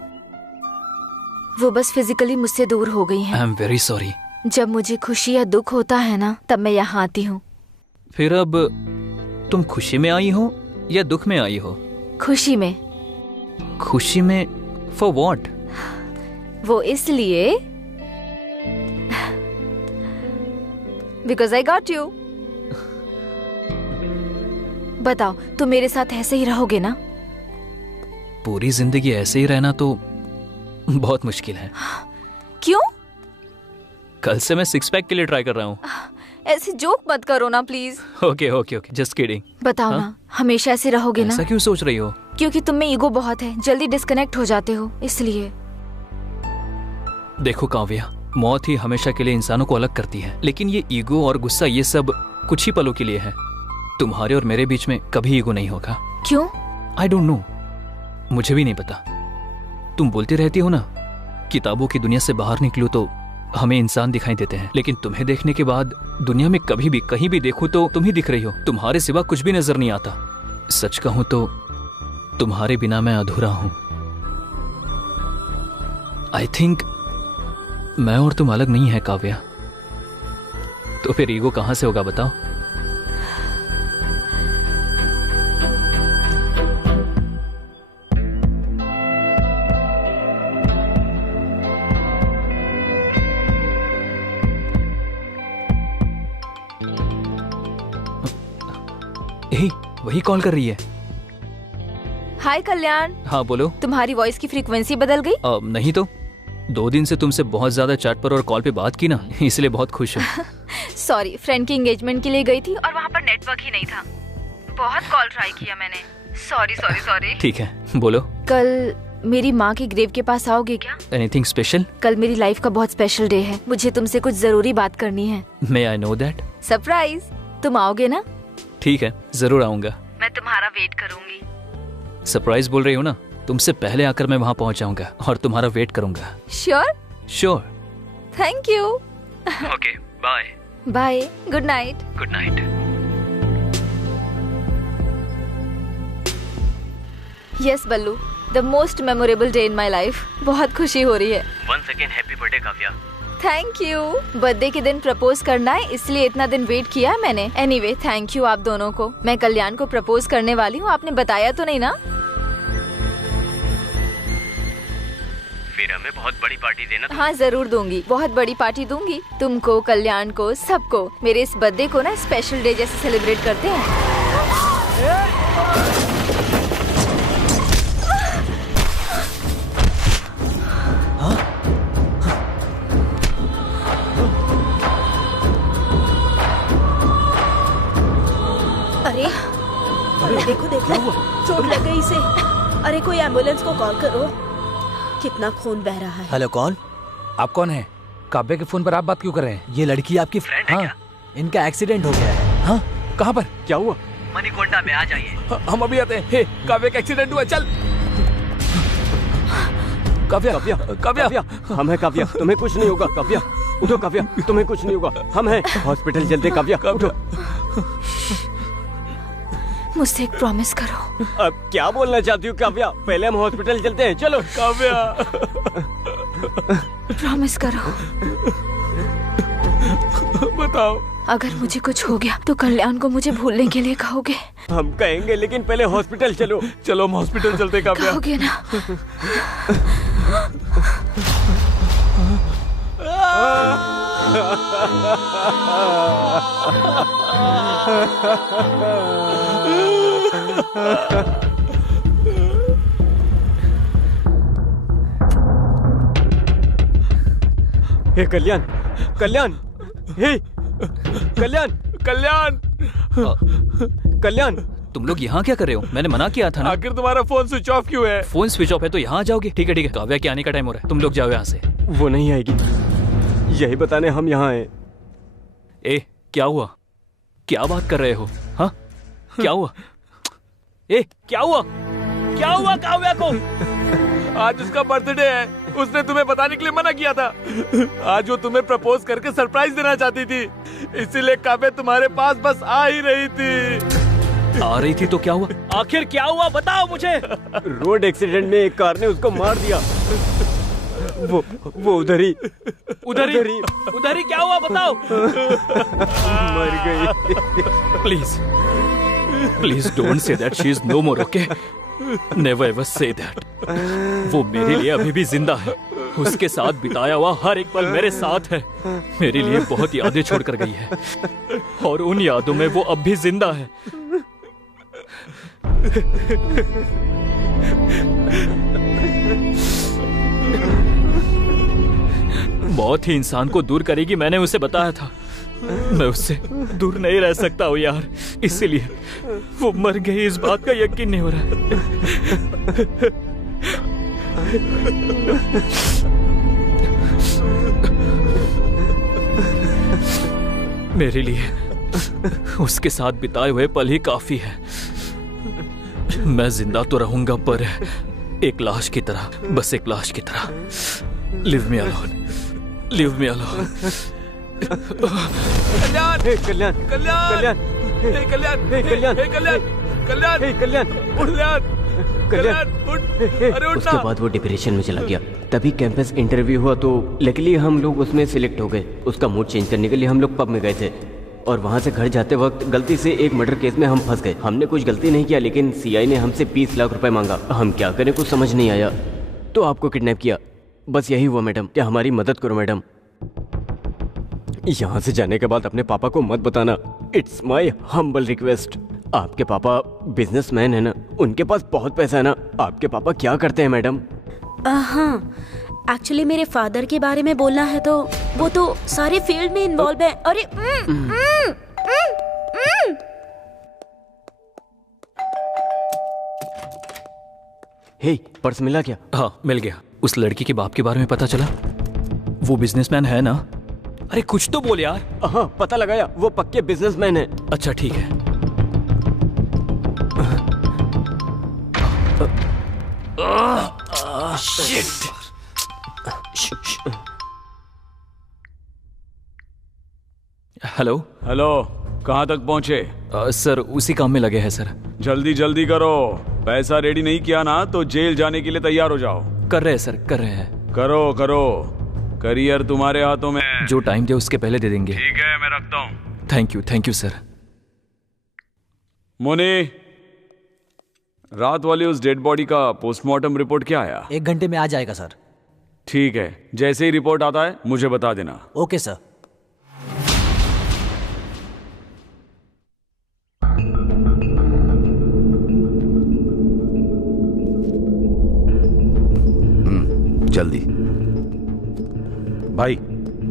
वो बस फिजिकली मुझसे दूर हो गई हैं। I am very sorry. जब मुझे खुशी या दुख होता है ना, तब मैं यहाँ आती हूँ। फिर अब तुम खुशी में आई हो या दुख में आई हो? खुशी में। खुशी में? For what? वो इसलिए बिकॉज आई गॉट यू। बताओ, तुम मेरे साथ ऐसे ही रहोगे ना? पूरी जिंदगी ऐसे ही रहना तो बहुत मुश्किल है। क्यों? कल से मैं 6 पैक के लिए ट्राई कर रहा हूँ। ऐसे जोक मत करो ना please. Okay okay okay, just kidding. बताओ ना, हमेशा ऐसे रहोगे ना? ऐसा क्यों सोच रही हो? क्योंकि तुम में ईगो बहुत है, जल्दी डिस्कनेक्ट हो जाते हो इसलिए। देखो काव्या, मौत ही हमेशा के लिए इंसानों को अलग करती है, लेकिन ये ईगो और गुस्सा ये सब कुछ ही पलों के लिए है। तुम्हारे और मेरे बीच में कभी ईगो नहीं होगा। क्यों? आई डोंट नो, मुझे भी नहीं पता। तुम बोलती रहती हो ना, किताबों की दुनिया से बाहर निकलो तो हमें इंसान दिखाई देते हैं, लेकिन तुम्हें देखने के बाद दुनिया में कभी भी कहीं भी देखूं तो तुम ही दिख रही हो। तुम्हारे सिवा कुछ भी नजर नहीं आता। सच कहूं तो तुम्हारे बिना मैं अधूरा हूं। आई थिंक मैं और तुम अलग नहीं है काव्या। तो फिर ईगो कहां से होगा बताओ? वही कॉल कर रही है। हाय कल्याण। हाँ बोलो। तुम्हारी वॉइस की फ्रीक्वेंसी बदल गई? नहीं तो 2 दिन से तुमसे बहुत ज्यादा चैट पर और कॉल पे बात की ना, इसलिए बहुत खुश हूँ। सॉरी, फ्रेंड की एंगेजमेंट के लिए गई थी और वहाँ पर नेटवर्क ही नहीं था। बहुत कॉल ट्राई किया मैंने। Sorry sorry sorry. ठीक है, बोलो। कल मेरी माँ के ग्रेव के पास आओगे क्या? Anything special? कल मेरी लाइफ का बहुत स्पेशल डे है, मुझे तुमसे कुछ जरूरी बात करनी है। मे आई नो दैट? सरप्राइज। तुम आओगे ना? ठीक है, जरूर आऊंगा। मैं तुम्हारा वेट करूंगी। सरप्राइज बोल रही हो ना, तुमसे पहले आकर मैं वहाँ पहुँच जाऊंगा और तुम्हारा वेट करूंगा। Sure? Sure. Thank you. Okay, bye. Bye, good night. Good night. Yes Ballu, the most memorable day in my life. बहुत खुशी हो रही है। Once again happy birthday Kavya. Thank you. Birthday के दिन प्रपोज करना है, इसलिए इतना दिन वेट किया है मैंने। एनीवे, थैंक यू आप दोनों को। मैं कल्याण को प्रपोज करने वाली हूँ, आपने बताया तो नहीं ना? फिर हमें बहुत बड़ी पार्टी देना। हाँ जरूर दूंगी, बहुत बड़ी पार्टी दूंगी। तुमको, कल्याण को, सबको। मेरे इस बर्थडे को ना स्पेशल डे जैसे सेलिब्रेट करते हैं। अरे देखो देखो, चोट लग गई इसे। अरे कोई एम्बुलेंस को कॉल करो। कितना खून बह रहा है। हेलो, कौन? आप कौन है? काव्या के फोन पर आप बात क्यों कर रहे हैं? ये लड़की आपकी फ्रेंड है क्या? इनका एक्सीडेंट हो गया है। हाँ, कहाँ पर? क्या हुआ? मणिकोंडा में, आ जाइए। हम अभी आते हैं। हे, काव्या का एक्सीडेंट हुआ, चल। काव्या, काव्या, काव्या, काव्या, हम हैं काव्या, तुम्हें कुछ नहीं होगा। काव्या उठो, काव्या तुम्हें कुछ नहीं होगा, हम हैं। हॉस्पिटल चलते। काव्या उठो। मुझसे एक प्रॉमिस करो। अब क्या बोलना चाहती हो काव्या? पहले हम हॉस्पिटल चलते हैं, चलो। काव्या प्रॉमिस करो। बताओ। अगर मुझे कुछ हो गया तो कल्याण को मुझे भूलने के लिए कहोगे? हम कहेंगे, लेकिन पहले हॉस्पिटल चलो। चलो हम हॉस्पिटल चलते काव्या। कहोगे ना? हे कल्याण, कल्याण, हे कल्याण, कल्याण, कल्याण, तुम लोग यहाँ क्या कर रहे हो? मैंने मना किया था ना। आखिर तुम्हारा फोन स्विच ऑफ क्यों है? फोन स्विच ऑफ है तो यहाँ आ जाओगे। ठीक है ठीक है, काव्या के आने का टाइम हो रहा है, तुम लोग जाओ यहाँ से। वो नहीं आएगी, यही बताने हम यहाँ आए। ए, क्या हुआ? क्या बात कर रहे हो? हाँ, क्या हुआ? ए, क्या हुआ? क्या हुआ काव्या को? आज उसका बर्थडे है, उसने तुम्हें बताने के लिए मना किया था। आज वो तुम्हें प्रपोज करके सरप्राइज देना चाहती थी, इसीलिए काव्या तुम्हारे पास बस आ ही रही थी। आ रही थी तो क्या हुआ? आखिर क्या हुआ बताओ मुझे। रोड एक्सीडेंट में एक कार ने उसको मार दिया। वो उधर ही क्या हुआ बताओ। मर गई। Please don't say that, she is no more, okay? Never ever say that. वो मेरे लिए अभी भी जिंदा है, उसके साथ बिताया हुआ हर एक पल मेरे साथ है। मेरे लिए बहुत यादें छोड़कर गई है और उन यादों में वो अब भी जिंदा है। मौत ही इंसान को दूर करेगी, मैंने उसे बताया था। मैं उससे दूर नहीं रह सकता हूँ यार, इसीलिए वो मर गई इस बात का यकीन नहीं हो रहा है। मेरे लिए उसके साथ बिताए हुए पल ही काफी है। मैं जिंदा तो रहूंगा पर एक लाश की तरह, बस एक लाश की तरह। Leave me alone, leave me alone. Kalyan, Kalyan, Kalyan, Kalyan, Kalyan, Kalyan, Kalyan, Kalyan, Kalyan, अरे उठ। उसके बाद वो डिप्रेशन में चला गया। तभी कैंपस इंटरव्यू हुआ तो लकीली हम लोग उसमें सिलेक्ट हो गए। उसका मूड चेंज करने के लिए हम लोग पब में गए थे और वहाँ से घर जाते वक्त गलती से एक मर्डर केस में हम फंस गए। हमने कुछ गलती नहीं किया लेकिन सीआई ने हमसे 20 लाख रुपए मांगा। हम क्या करें कुछ समझ नहीं आया तो आपको किडनैप किया। बस यही हुआ मैडम, क्या हमारी मदद करो मैडम। यहाँ से जाने के बाद अपने पापा को मत बताना, इट्स माई हम्बल रिक्वेस्ट। आपके पापा बिजनेसमैन है ना, उनके पास बहुत पैसा है ना। आपके पापा क्या करते हैं मैडम? हाँ, एक्चुअली मेरे फादर के बारे में बोलना है तो वो तो सारे फील्ड में इन्वॉल्व है। अरे हे, पर्स मिला क्या? हाँ मिल गया। उस लड़की के बाप के बारे में पता चला? वो बिजनेसमैन है ना? अरे कुछ तो बोल यार। हाँ पता लगाया, वो पक्के बिजनेसमैन है। अच्छा ठीक है। हेलो हेलो, कहाँ तक पहुँचे? सर उसी काम में लगे हैं सर। जल्दी जल्दी करो, पैसा रेडी नहीं किया ना तो जेल जाने के लिए तैयार हो जाओ। कर रहे हैं सर, कर रहे हैं। करो करो, करियर तुम्हारे हाथों में। जो टाइम दे उसके पहले दे देंगे। ठीक है, मैं रखता हूँ। Thank you sir. मुनी, रात वाली उस डेड बॉडी का पोस्टमार्टम रिपोर्ट क्या आया? 1 घंटे में आ जाएगा सर। ठीक है, जैसे ही रिपोर्ट आता है मुझे बता देना। Okay sir. जल्दी। भाई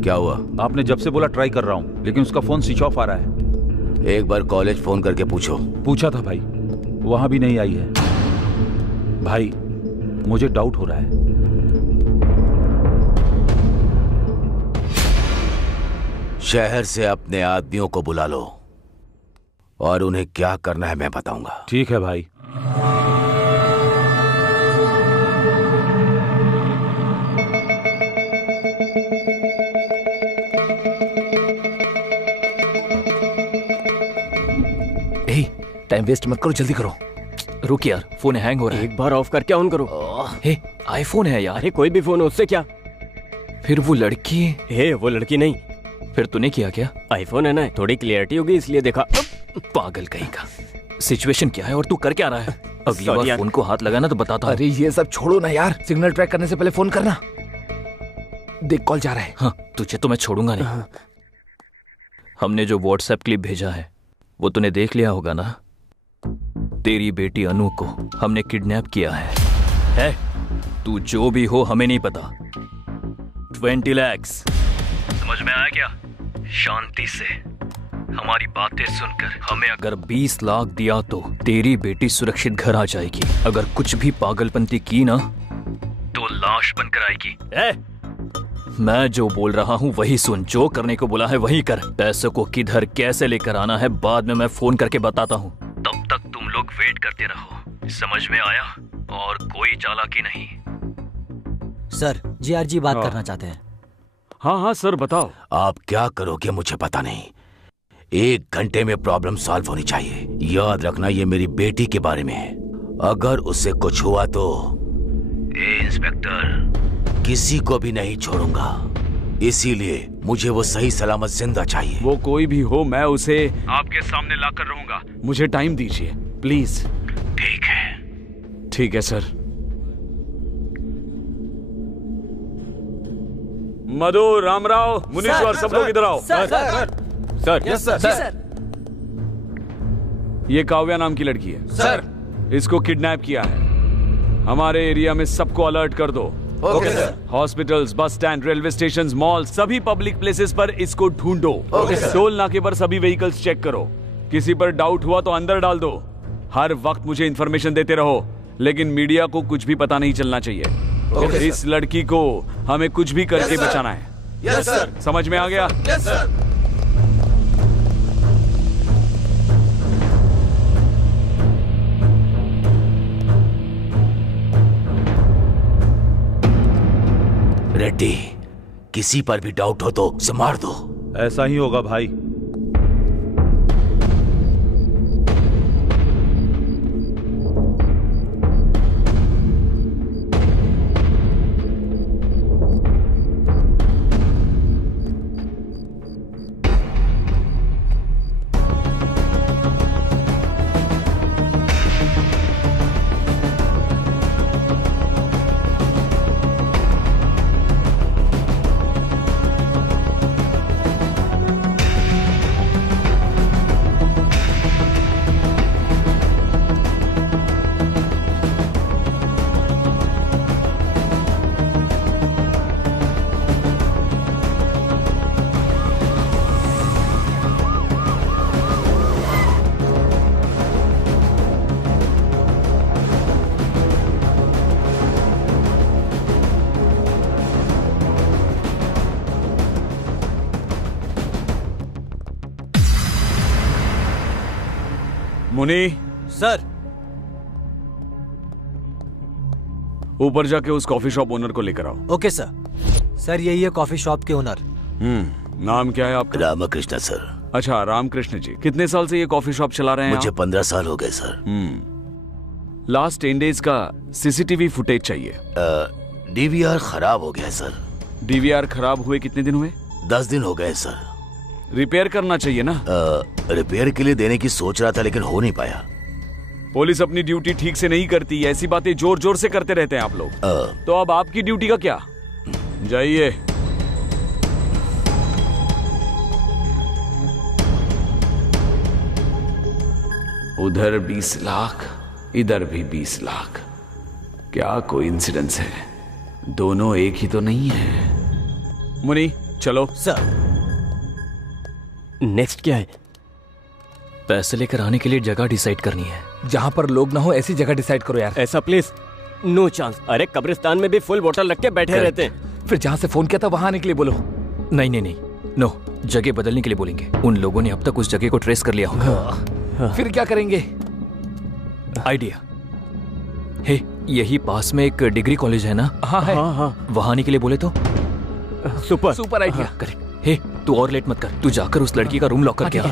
क्या हुआ? आपने जब से बोला ट्राई कर रहा हूं, लेकिन उसका फोन स्विच ऑफ आ रहा है। एक बार कॉलेज फोन करके पूछो। पूछा था भाई, वहां भी नहीं आई है। भाई मुझे डाउट हो रहा है। शहर से अपने आदमियों को बुला लो और उन्हें क्या करना है मैं बताऊंगा। ठीक है भाई। टाइम वेस्ट मत करो, जल्दी करो। रुक यार, फोन हैंग हो रहा है। एक बार ऑफ करके ऑन करो। हे, आईफोन है यार। अरे कोई भी फोन हो, उससे क्या? फिर वो लड़की? हे, वो लड़की नहीं। फिर तूने किया क्या? आईफोन है ना, थोड़ी क्लियरिटी होगी इसलिए देखा। पागल कहीं का। सिचुएशन क्या है और तू कर क्या रहा है? अगली बार फोन को हाथ लगाना तो बताता हूं। अरे ये सब छोड़ो ना यार, सिग्नल ट्रैक करने से पहले फोन करना। देख कॉल जा रहा है। हाँ, तुझे तो मैं छोड़ूंगा नहीं। हमने जो व्हाट्सएप क्लिप भेजा है वो तूने देख लिया होगा ना? तेरी बेटी अनु को हमने किडनैप किया है? तू जो भी हो हमें नहीं पता। 20 लाख। समझ में आया क्या? शांति से हमारी बातें सुनकर हमें अगर 20 लाख दिया तो तेरी बेटी सुरक्षित घर आ जाएगी। अगर कुछ भी पागलपंती की ना तो लाश बनकर आएगी। मैं जो बोल रहा हूँ वही सुन, जो करने को बोला है वही कर। पैसों को किधर कैसे लेकर आना है बाद में मैं फोन करके बताता हूँ। तब तक तुम लोग वेट करते रहो, समझ में आया? और कोई चालाकी नहीं। सर, जीआरजी बात करना चाहते हैं। हाँ सर बताओ। आप क्या करोगे मुझे पता नहीं। 1 घंटे में प्रॉब्लम सॉल्व होनी चाहिए। याद रखना ये मेरी बेटी के बारे में है। अगर उससे कुछ हुआ तो इंस्पेक्टर किसी को भी नहीं छोड़ूंगा। इसीलिए मुझे वो सही सलामत जिंदा चाहिए। वो कोई भी हो, मैं उसे आपके सामने लाकर रहूंगा। मुझे टाइम दीजिए प्लीज। ठीक है। ठीक है सर। मधु, रामराव, मुनीश्वर, सब लोग इधर आओ। Sir, yes sir. ये काव्या नाम की लड़की है। सर, इसको किडनैप किया है। हमारे एरिया में सबको अलर्ट कर दो। Okay sir. Hospitals, bus stand, railway station, mall, सभी पब्लिक प्लेसेस पर इसको ढूंढो। Okay sir. टोल नाके पर सभी व्हीकल्स चेक करो। किसी पर डाउट हुआ तो अंदर डाल दो। हर वक्त मुझे इंफॉर्मेशन देते रहो, लेकिन मीडिया को कुछ भी पता नहीं चलना चाहिए। इस लड़की को हमें कुछ भी करके बचाना है। Yes sir. समझ में आ गया? Yes sir. रेड्डी, किसी पर भी डाउट हो तो उसे मार दो। ऐसा ही होगा भाई। मुनी सर। ऊपर जाके उस कॉफी शॉप ओनर को लेकर आओ। Okay sir. सर यही है कॉफी शॉप के ओनर। नाम क्या है आपका? रामकृष्ण सर। अच्छा, रामकृष्ण जी। कितने साल से ये कॉफी शॉप चला रहे हैं? मुझे 15 साल हो गए सर। लास्ट 10 डेज का सीसीटीवी फुटेज चाहिए। डीवीआर खराब हो गया सर। डीवीआर खराब हुए कितने दिन हुए? 10 दिन हो गए सर। रिपेयर करना चाहिए ना? रिपेयर के लिए देने की सोच रहा था, लेकिन हो नहीं पाया। पुलिस अपनी ड्यूटी ठीक से नहीं करती, ऐसी बातें जोर जोर से करते रहते हैं आप लोग। तो अब आपकी ड्यूटी का क्या? जाइए। उधर 20 लाख, इधर भी 20 लाख। क्या कोइंसिडेंस है? दोनों एक ही तो नहीं है। मुनी चलो। सर। नेक्स्ट क्या है? पैसे लेकर आने के लिए जगह डिसाइड करनी है। जहाँ पर लोग ना हो ऐसी जगह डिसाइड करो यार। ऐसा प्लीज नो चांस। अरे कब्रिस्तान में भी फुल बोतल रख के बैठे रहते हैं। फिर जहाँ से फोन किया था वहां आने के लिए बोलो। नहीं नहीं नहीं, नो, जगह बदलने के लिए बोलेंगे। उन लोगों ने अब तक उस जगह को ट्रेस कर लिया होगा। फिर क्या करेंगे? आइडिया हे, यही पास में एक डिग्री कॉलेज है ना? हाँ है। वहां आने के लिए बोले तो सुपर आइडिया। करेक्ट। हे, तू और लेट मत कर, तू जाकर उस लड़की का रूम लॉक करके आ।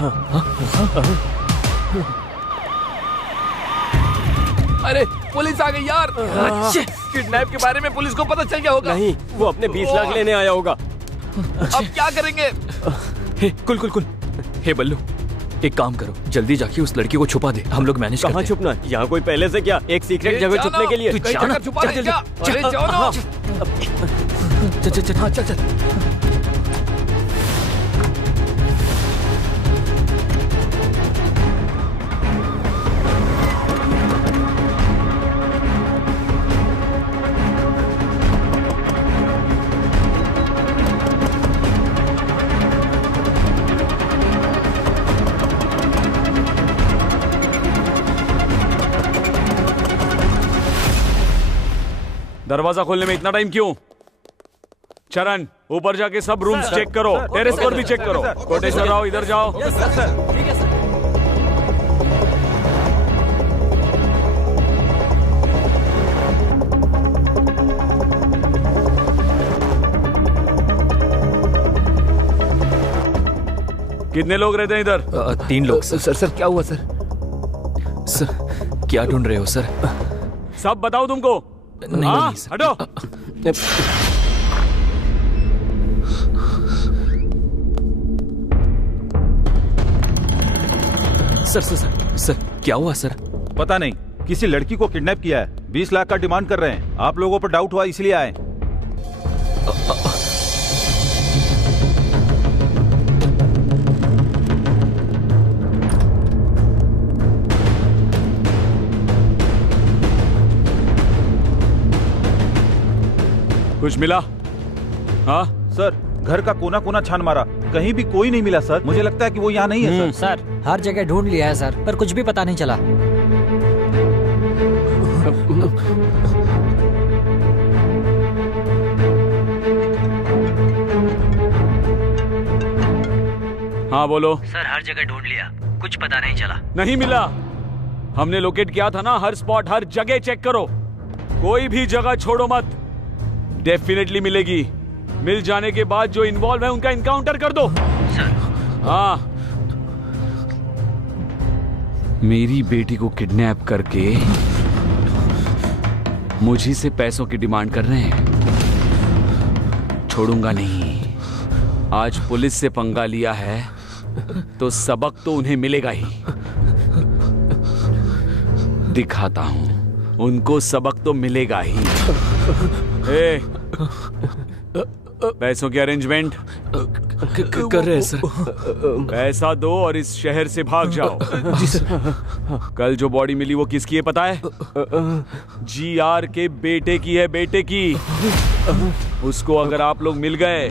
अरे पुलिस आ गई यार। किडनैप के बारे में पुलिस को पता चल गया होगा। नहीं, वो अपने 20 लाख लेने आया होगा। अब क्या करेंगे? हे कुल कुल कुल, हे बल्लू, एक काम करो, जल्दी जाके उस लड़की को छुपा दे। हम लोग मैनेज करते हैं। कहाँ छुपना? यहाँ कोई पहले से क्या एक सीक्रेट जगह छुपने के लिए? तू जाना, छुपा दे क्या? अरे जाओ ना। चल चल चल चल। दरवाजा खोलने में इतना टाइम क्यों? चरण, ऊपर जाके सब रूम्स चेक करो, टेरेस पर भी चेक करो। कोटेश्वर राव, इधर जाओ। कितने लोग रहते हैं इधर? 3 लोग। सर क्या हुआ सर? सर क्या ढूंढ रहे हो सर? सब बताओ तुमको। नहीं सर। हटो। सर सर सर सर क्या हुआ सर? पता नहीं, किसी लड़की को किडनैप किया है। 20 लाख का डिमांड कर रहे हैं। आप लोगों पर डाउट हुआ इसलिए आए। कुछ मिला? हाँ सर, घर का कोना कोना छान मारा, कहीं भी कोई नहीं मिला सर। मुझे लगता है कि वो यहाँ नहीं है सर। सर हर जगह ढूंढ लिया है सर, पर कुछ भी पता नहीं चला। हाँ बोलो। सर हर जगह ढूंढ लिया, कुछ पता नहीं चला। नहीं मिला? हमने लोकेट किया था ना, हर स्पॉट हर जगह चेक करो, कोई भी जगह छोड़ो मत। डेफिनेटली मिलेगी। मिल जाने के बाद जो इन्वॉल्व है उनका इनकाउंटर कर दो। सर। हाँ, मेरी बेटी को किडनैप करके मुझी से पैसों की डिमांड कर रहे हैं। छोड़ूंगा नहीं। आज पुलिस से पंगा लिया है तो सबक तो उन्हें मिलेगा ही। दिखाता हूं, उनको सबक तो मिलेगा ही। ए, पैसों की अरेंजमेंट कर रहे हैं सर। पैसा दो और इस शहर से भाग जाओ। जी सर। कल जो बॉडी मिली वो किसकी है पता है? जीआर के बेटे की है, बेटे की। उसको अगर आप लोग मिल गए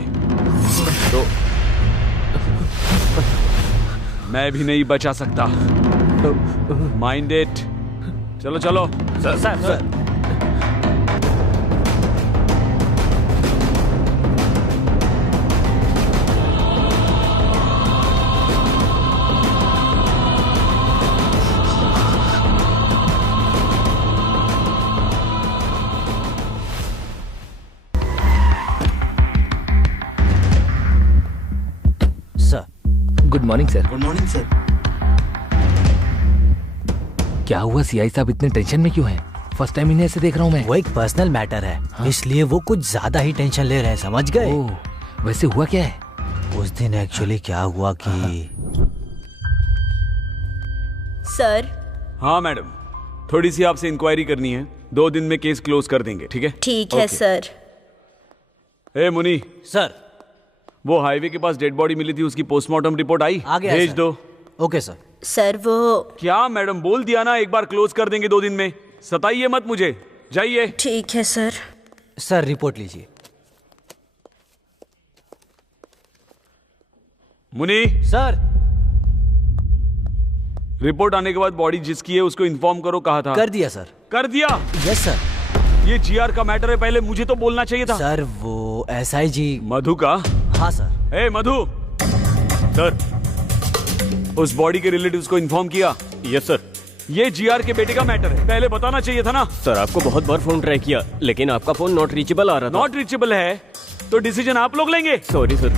तो मैं भी नहीं बचा सकता। Mind it. चलो चलो। Sir sir sir. Good morning sir. Good morning sir. क्या हुआ सीआई साहब, इतने टेंशन में क्यों हैं? फर्स्ट टाइम इन्हें ऐसे देख रहा हूँ मैं। वो एक पर्सनल मैटर है। हाँ? इसलिए वो कुछ ज्यादा ही टेंशन ले रहे हैं, समझ गए? वैसे हुआ क्या है? उस दिन एक्चुअली क्या हुआ कि सर। हाँ मैडम, थोड़ी सी आपसे इंक्वायरी करनी है। 2 दिन में केस क्लोज कर देंगे, ठीक है? ठीक है सर। ए मुनी। सर। वो हाईवे के पास डेड बॉडी मिली थी, उसकी पोस्टमार्टम रिपोर्ट आई? आ गया भेज सर। दो। Okay sir. सर वो क्या मैडम, बोल दिया ना एक बार क्लोज कर देंगे 2 दिन में। सताइए मत मुझे, जाइए। ठीक है सर। सर रिपोर्ट लीजिए। मुनी। सर। रिपोर्ट आने के बाद बॉडी जिसकी है उसको इन्फॉर्म करो। कहा था? कर दिया सर। कर दिया? Yes sir. ये जीआर का मैटर है, पहले मुझे तो बोलना चाहिए था। सर वो एसआईजी मधु का? हाँ सर। ए मधु। सर, उस बॉडी के रिलेटिव्स को इन्फॉर्म किया? Yes sir. ये जीआर के बेटे का मैटर है, पहले बताना चाहिए था ना। सर आपको बहुत बार फोन ट्राई किया, लेकिन आपका फोन नॉट रीचेबल आ रहा था। नॉट रीचेबल है तो डिसीजन आप लोग लेंगे। Sorry sir.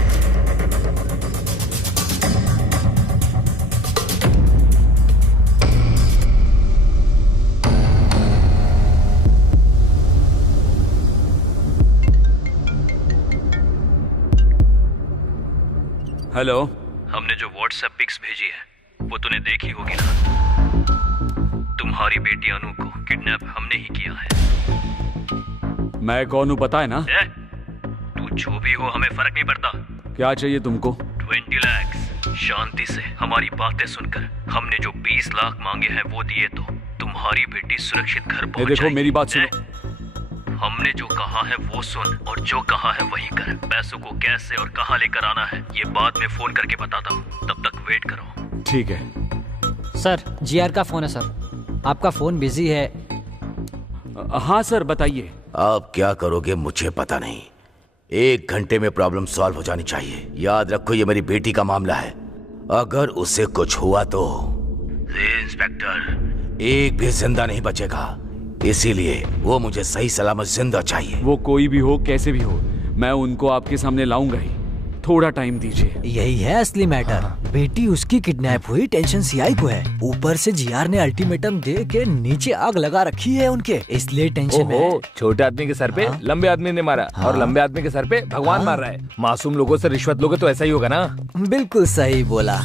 हेलो। हमने जो व्हाट्सएप पिक्स भेजी है वो तूने देखी होगी ना? तुम्हारी बेटी अनु को किडनैप हमने ही किया है। मैं कौन हूँ पता है ना? तू जो भी हो, हमें फर्क नहीं पड़ता। क्या चाहिए तुमको? 20 लाख। शांति से हमारी बातें सुनकर हमने जो 20 लाख मांगे हैं वो दिए तो तुम्हारी बेटी सुरक्षित घर पहुंच जाएगी। देखो मेरी बात सुनो। हमने जो कहा है वो सुन और जो कहा है वही कर। पैसों को कैसे और कहाँ लेकर आना है ये बाद में फोन करके बताता हूँ, तब तक वेट करो। ठीक है। सर जीआर का फोन है सर, आपका फोन बिजी है। हाँ सर बताइए। आप क्या करोगे मुझे पता नहीं। 1 घंटे में प्रॉब्लम सॉल्व हो जानी चाहिए। याद रखो ये मेरी बेटी का मामला है, अगर उसे कुछ हुआ तो इंस्पेक्टर एक भी जिंदा नहीं बचेगा। इसीलिए वो मुझे सही सलामत जिंदा चाहिए। वो कोई भी हो, कैसे भी हो, मैं उनको आपके सामने लाऊंगा ही। थोड़ा टाइम दीजिए। यही है असली मैटर। बेटी उसकी किडनैप हुई, टेंशन सीआई को है। ऊपर से जीआर ने अल्टीमेटम दे के नीचे आग लगा रखी है उनके, इसलिए टेंशन में है। छोटे आदमी के सर पे लंबे आदमी ने मारा और लंबे आदमी के सर पे भगवान मार रहा है। मासूम लोगों से रिश्वत लोगे तो ऐसा ही होगा ना? बिल्कुल सही बोला।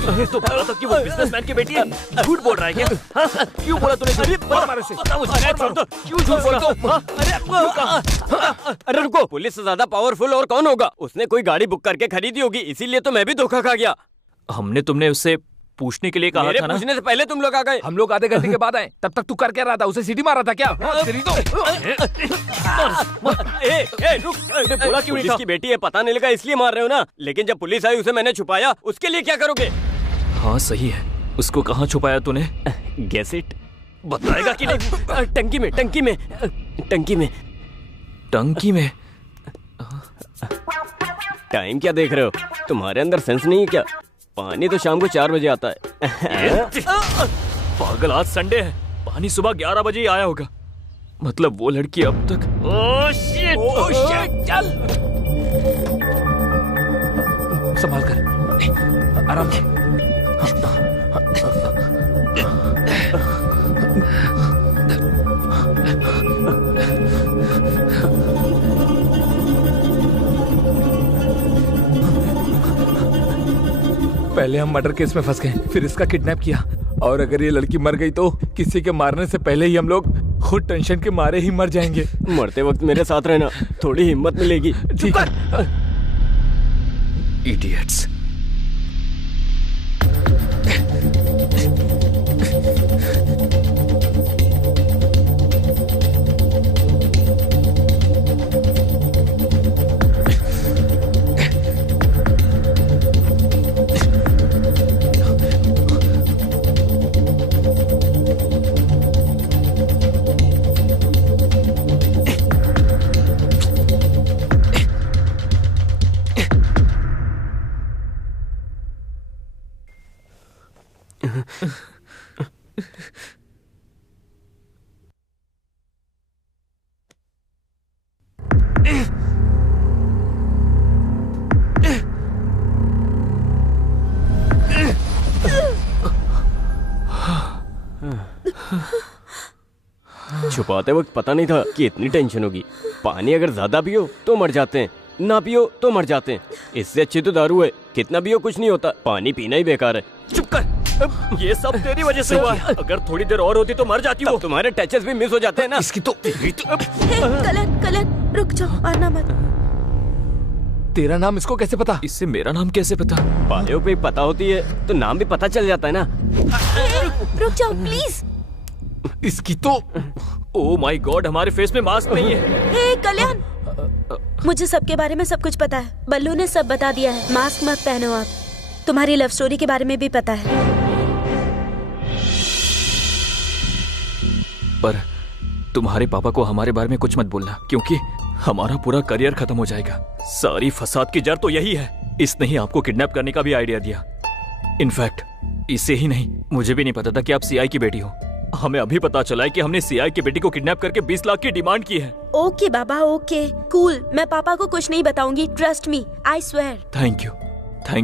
तो बोला था कि वो बिजनेसमैन की बेटी है। झूठ बोल रहा है क्या? हाँ? क्यों बोला तूने? क्यों झूठ बोला? अरे रुको, पुलिस से ज्यादा पावरफुल और कौन होगा? उसने कोई गाड़ी बुक करके खरीदी होगी, इसीलिए तो मैं भी धोखा खा गया। हमने तुमने उससे पूछने के लिए कहा था ना। पूछने से पहले तुम लोग आ गए। हम लोग आधे घंटे के बाद आए, तब तक तू कर क्या रहा था? उसे सीटी मारा था क्या? बोला क्यों नहीं था? बेटी है, पता नहीं लगा इसलिए मार रहे हो ना। लेकिन जब पुलिस आई उसे मैंने छुपाया, उसके लिए क्या करोगे? हाँ सही है, उसको कहाँ छुपाया तूने? Guess it. बताएगा कि नहीं? टंकी में, टंकी में, टंकी में। टंकी में? टाइम क्या देख रहे हो? तुम्हारे अंदर सेंस नहीं है क्या? पानी तो शाम को 4 बजे आता है। पागल, आज संडे है, पानी सुबह 11 बजे ही आया होगा। मतलब वो लड़की अब तक। ओह शिट, चल। संभाल कर, आराम से। पहले हम मर्डर केस में फंस गए, फिर इसका किडनैप किया, और अगर ये लड़की मर गई तो किसी के मारने से पहले ही हम लोग खुद टेंशन के मारे ही मर जाएंगे। मरते वक्त मेरे साथ रहना, थोड़ी हिम्मत मिलेगी। ठीक है। इडियट्स। छुपाते वक्त पता नहीं था कि इतनी टेंशन होगी। पानी अगर ज्यादा पियो तो मर जाते हैं, ना पियो तो मर जाते हैं। इससे अच्छी तो दारू है, कितना पियो कुछ नहीं होता, पानी पीना ही बेकार है। चुप कर, ये सब तेरी वजह से हुआ है। अगर थोड़ी देर और होती तो मर जाती हो। तुम्हारे टचेस भी मिस हो जाते हैं ना। इसकी तो कलन, कलन रुक जाओ, आना मत। तेरा नाम इसको कैसे पता? इससे मेरा नाम कैसे पता? बायो पे पता होती है तो नाम भी पता चल जाता है ना। रुक जाओ प्लीज। इसकी तो ओह माय गॉड, हमारे फेस में मास्क नहीं है। हे कल्याण, मुझे सबके बारे में सब कुछ पता है। बल्लू ने सब बता दिया है। मास्क मत पहनो आप। तुम्हारी लव स्टोरी के बारे में भी पता है। पर तुम्हारे पापा को हमारे बारे में कुछ मत बोलना, क्योंकि हमारा पूरा करियर खत्म हो जाएगा। सारी फसाद की जड़ तो यही है। इसने ही आपको किडनैप करने का भी आइडिया दिया। इनफैक्ट इसे ही नहीं, मुझे भी नहीं पता था कि आप सीआई की बेटी हो। हमें अभी पता चला है कि हमने सीआई की बेटी को किडनैप करके 20 लाख की डिमांड की है। ओके बाबा, ओके कूल। मैं पापा को कुछ नहीं बताऊंगी, trust me, I swear. Thank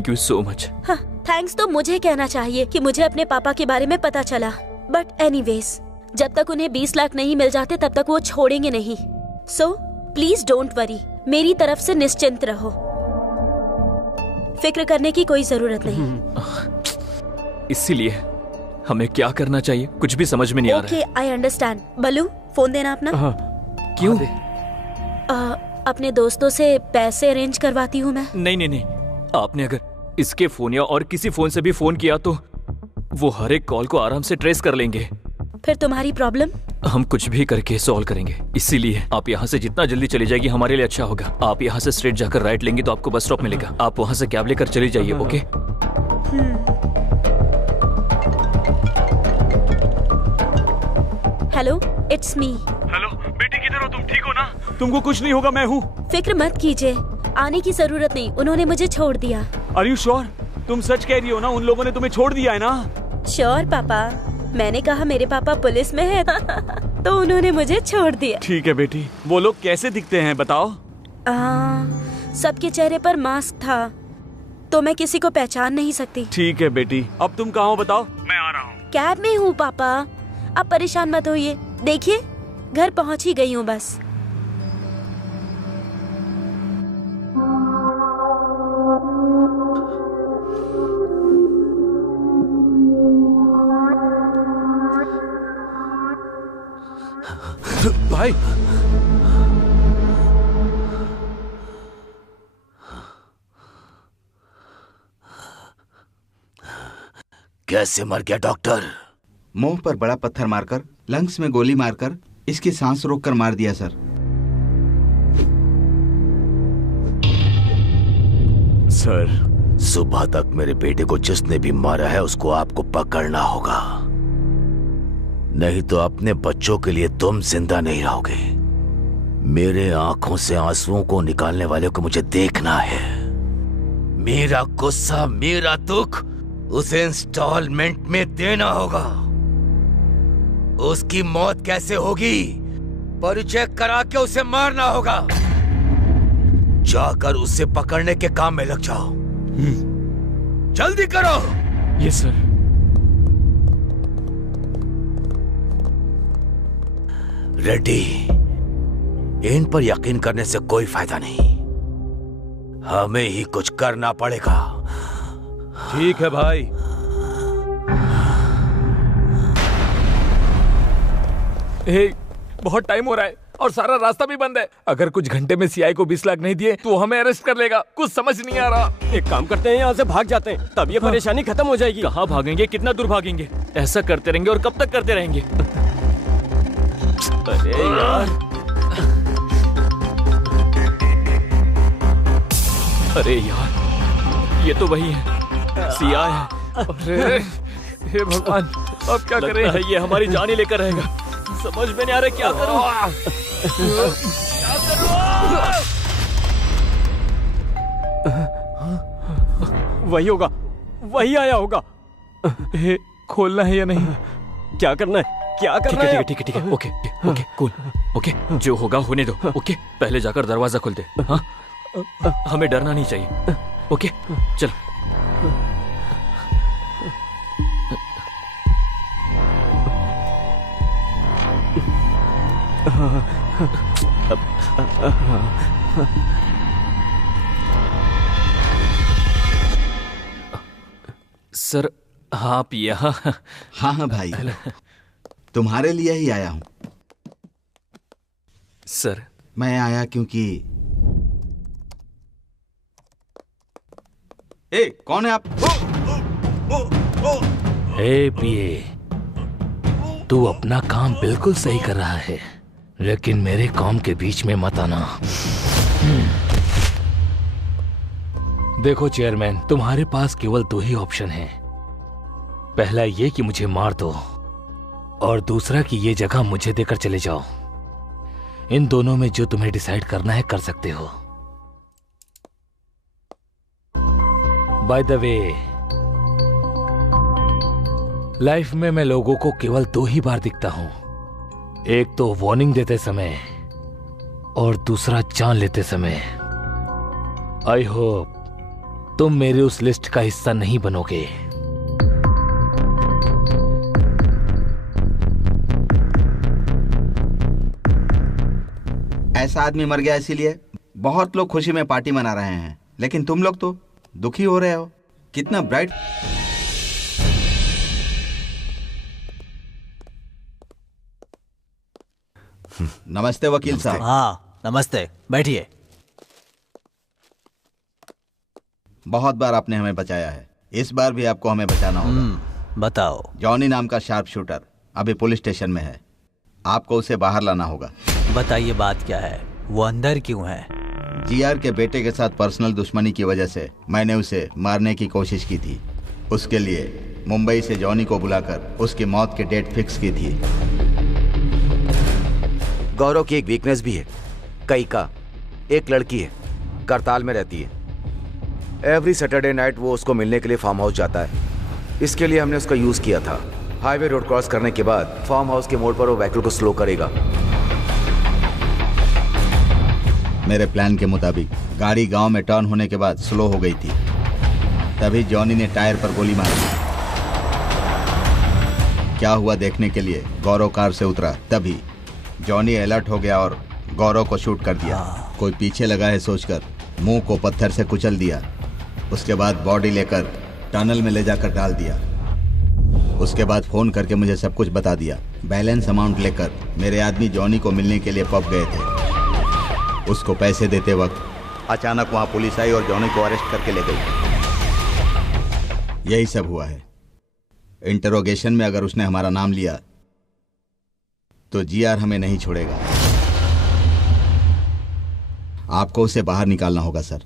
you so much. हाँ, थैंक्स तो मुझे कहना चाहिए कि मुझे अपने पापा के बारे में पता चला। बट एनीवेज, जब तक उन्हें 20 लाख नहीं मिल जाते तब तक वो छोड़ेंगे नहीं। सो प्लीज डोंट वरी, मेरी तरफ से निश्चिंत रहो। फिक्र करने की कोई जरूरत नहीं। इसीलिए हमें क्या करना चाहिए कुछ भी समझ में नहीं आ रहा है। Okay, I understand. Ballu, phone देना अपना। क्यों? अपने दोस्तों से पैसे अरेंज करवाती हूँ मैं। नहीं, आपने अगर इसके फोन या और किसी फोन से भी फोन किया तो वो हर एक कॉल को आराम से ट्रेस कर लेंगे। फिर तुम्हारी प्रॉब्लम हम कुछ भी करके सॉल्व करेंगे। इसीलिए आप यहाँ से जितना जल्दी चली जाएगी हमारे लिए अच्छा होगा। आप यहाँ से स्ट्रेट जाकर राइट लेंगे तो आपको बस स्टॉप मिलेगा। आप वहाँ से कैब लेकर चली जाइए। Okay? Hello, it's me. Hello बेटी, किधर हो तुम? ठीक हो ना? तुमको कुछ नहीं होगा, मैं हूँ। फिक्र मत कीजिए, आने की जरूरत नहीं, उन्होंने मुझे छोड़ दिया। Are you sure? तुम सच कह रही हो ना? उन लोगों ने तुम्हें छोड़ दिया है ना? श्योर पापा, मैंने कहा मेरे पापा पुलिस में है तो उन्होंने मुझे छोड़ दिया। ठीक है बेटी। वो लोग कैसे दिखते हैं बताओ? सबके चेहरे पर मास्क था तो मैं किसी को पहचान नहीं सकती। ठीक है बेटी, अब तुम कहाँ हो बताओ? मैं आ रहा हूँ। कैब में हूँ पापा, अब परेशान मत होइए। देखिए घर पहुँच ही गई हूँ बस। भाई, कैसे मर गया डॉक्टर? मुंह पर बड़ा पत्थर मारकर, लंग्स में गोली मारकर, इसकी सांस रोककर मार दिया सर। सर, सुबह तक मेरे बेटे को जिसने भी मारा है उसको आपको पकड़ना होगा, नहीं तो अपने बच्चों के लिए तुम जिंदा नहीं रहोगे। मेरे आंखों से आंसुओं को निकालने वाले को मुझे देखना है। मेरा गुस्सा, मेरा दुख उसे इंस्टॉलमेंट में देना होगा। उसकी मौत कैसे होगी, परिचय करा के उसे मारना होगा। जाकर उसे पकड़ने के काम में लग जाओ। जल्दी करो। Yes sir. रेड्डी, इन पर यकीन करने से कोई फायदा नहीं, हमें ही कुछ करना पड़ेगा। ठीक है भाई। हे, बहुत टाइम हो रहा है और सारा रास्ता भी बंद है। अगर कुछ घंटे में सीआई को 20 लाख नहीं दिए तो हमें अरेस्ट कर लेगा। कुछ समझ नहीं आ रहा। एक काम करते हैं, यहाँ से भाग जाते हैं, तब ये परेशानी खत्म हो जाएगी। कहाँ भागेंगे, कितना दूर भागेंगे? ऐसा करते रहेंगे और कब तक करते रहेंगे? अरे यार, अरे यार, ये तो वही है, सीआई है। अरे हे भगवान, अब क्या करें? लगता है ये हमारी जान ही लेकर रहेगा। समझ में नहीं आ रहा क्या करूं। वही होगा, वही आया होगा। हे, खोलना है या नहीं? क्या करना है, क्या करना है? ठीक है, ओके, कूल, ओके, जो होगा होने दो। ओके, पहले जाकर दरवाजा खोल दे। हाँ, हमें डरना नहीं चाहिए। ओके, चलो। सर, आप यहाँ? हाँ भाई, तुम्हारे लिए ही आया हूँ। सर, मैं आया क्योंकि कौन है आप? हे पीए, तू अपना काम बिल्कुल सही कर रहा है, लेकिन मेरे काम के बीच में मत आना। देखो चेयरमैन, तुम्हारे पास केवल दो ही ऑप्शन हैं। पहला ये कि मुझे मार दो, और दूसरा कि ये जगह मुझे देकर चले जाओ। इन दोनों में जो तुम्हें डिसाइड करना है कर सकते हो। बाय द वे, लाइफ में मैं लोगों को केवल दो ही बार दिखता हूं, एक तो वार्निंग देते समय और दूसरा जान लेते समय। आई होप तुम मेरी उस लिस्ट का हिस्सा नहीं बनोगे। ऐसा आदमी मर गया इसीलिए बहुत लोग खुशी में पार्टी मना रहे हैं, लेकिन तुम लोग तो दुखी हो रहे हो। कितना ब्राइट। नमस्ते वकील साहब। हाँ नमस्ते, बैठिए। बहुत बार आपने हमें बचाया है, इस बार भी आपको हमें बचाना होगा। बताओ। जॉनी नाम का शार्प शूटर अभी पुलिस स्टेशन में है, आपको उसे बाहर लाना होगा। बताइए बात क्या है, वो अंदर क्यों है? जीआर के बेटे के साथ पर्सनल दुश्मनी की वजह से मैंने उसे मारने की कोशिश की थी। उसके लिए मुंबई से जॉनी को बुलाकर उसकी मौत की डेट फिक्स की थी। गौरव की एक वीकनेस भी है, कई का एक लड़की है, करताल में रहती है। एवरी सैटरडे नाइट वो उसको मिलने के लिए फार्म हाउस जाता है। इसके लिए हमने उसका यूज किया था। हाईवे रोड क्रॉस करने के बाद फार्म हाउस के मोड़ पर वो व्हीकल को स्लो करेगा। मेरे प्लान के मुताबिक गाड़ी गांव में टर्न होने के बाद स्लो हो गई थी, तभी जॉनी ने टायर पर गोली मारी। क्या हुआ देखने के लिए गौरव कार से उतरा, तभी जॉनी अलर्ट हो गया और गौरव को शूट कर दिया। कोई पीछे लगा है सोचकर मुंह को पत्थर से कुचल दिया। उसके बाद बॉडी लेकर टनल में ले जाकर डाल दिया। उसके बाद फोन करके मुझे सब कुछ बता दिया। बैलेंस अमाउंट लेकर मेरे आदमी जॉनी को मिलने के लिए पब गए थे। उसको पैसे देते वक्त अचानक वहां पुलिस आई और जॉनी को अरेस्ट करके ले गई। यही सब हुआ है। इंटरोगेशन में अगर उसने हमारा नाम लिया तो जीआर हमें नहीं छोड़ेगा। आपको उसे बाहर निकालना होगा सर।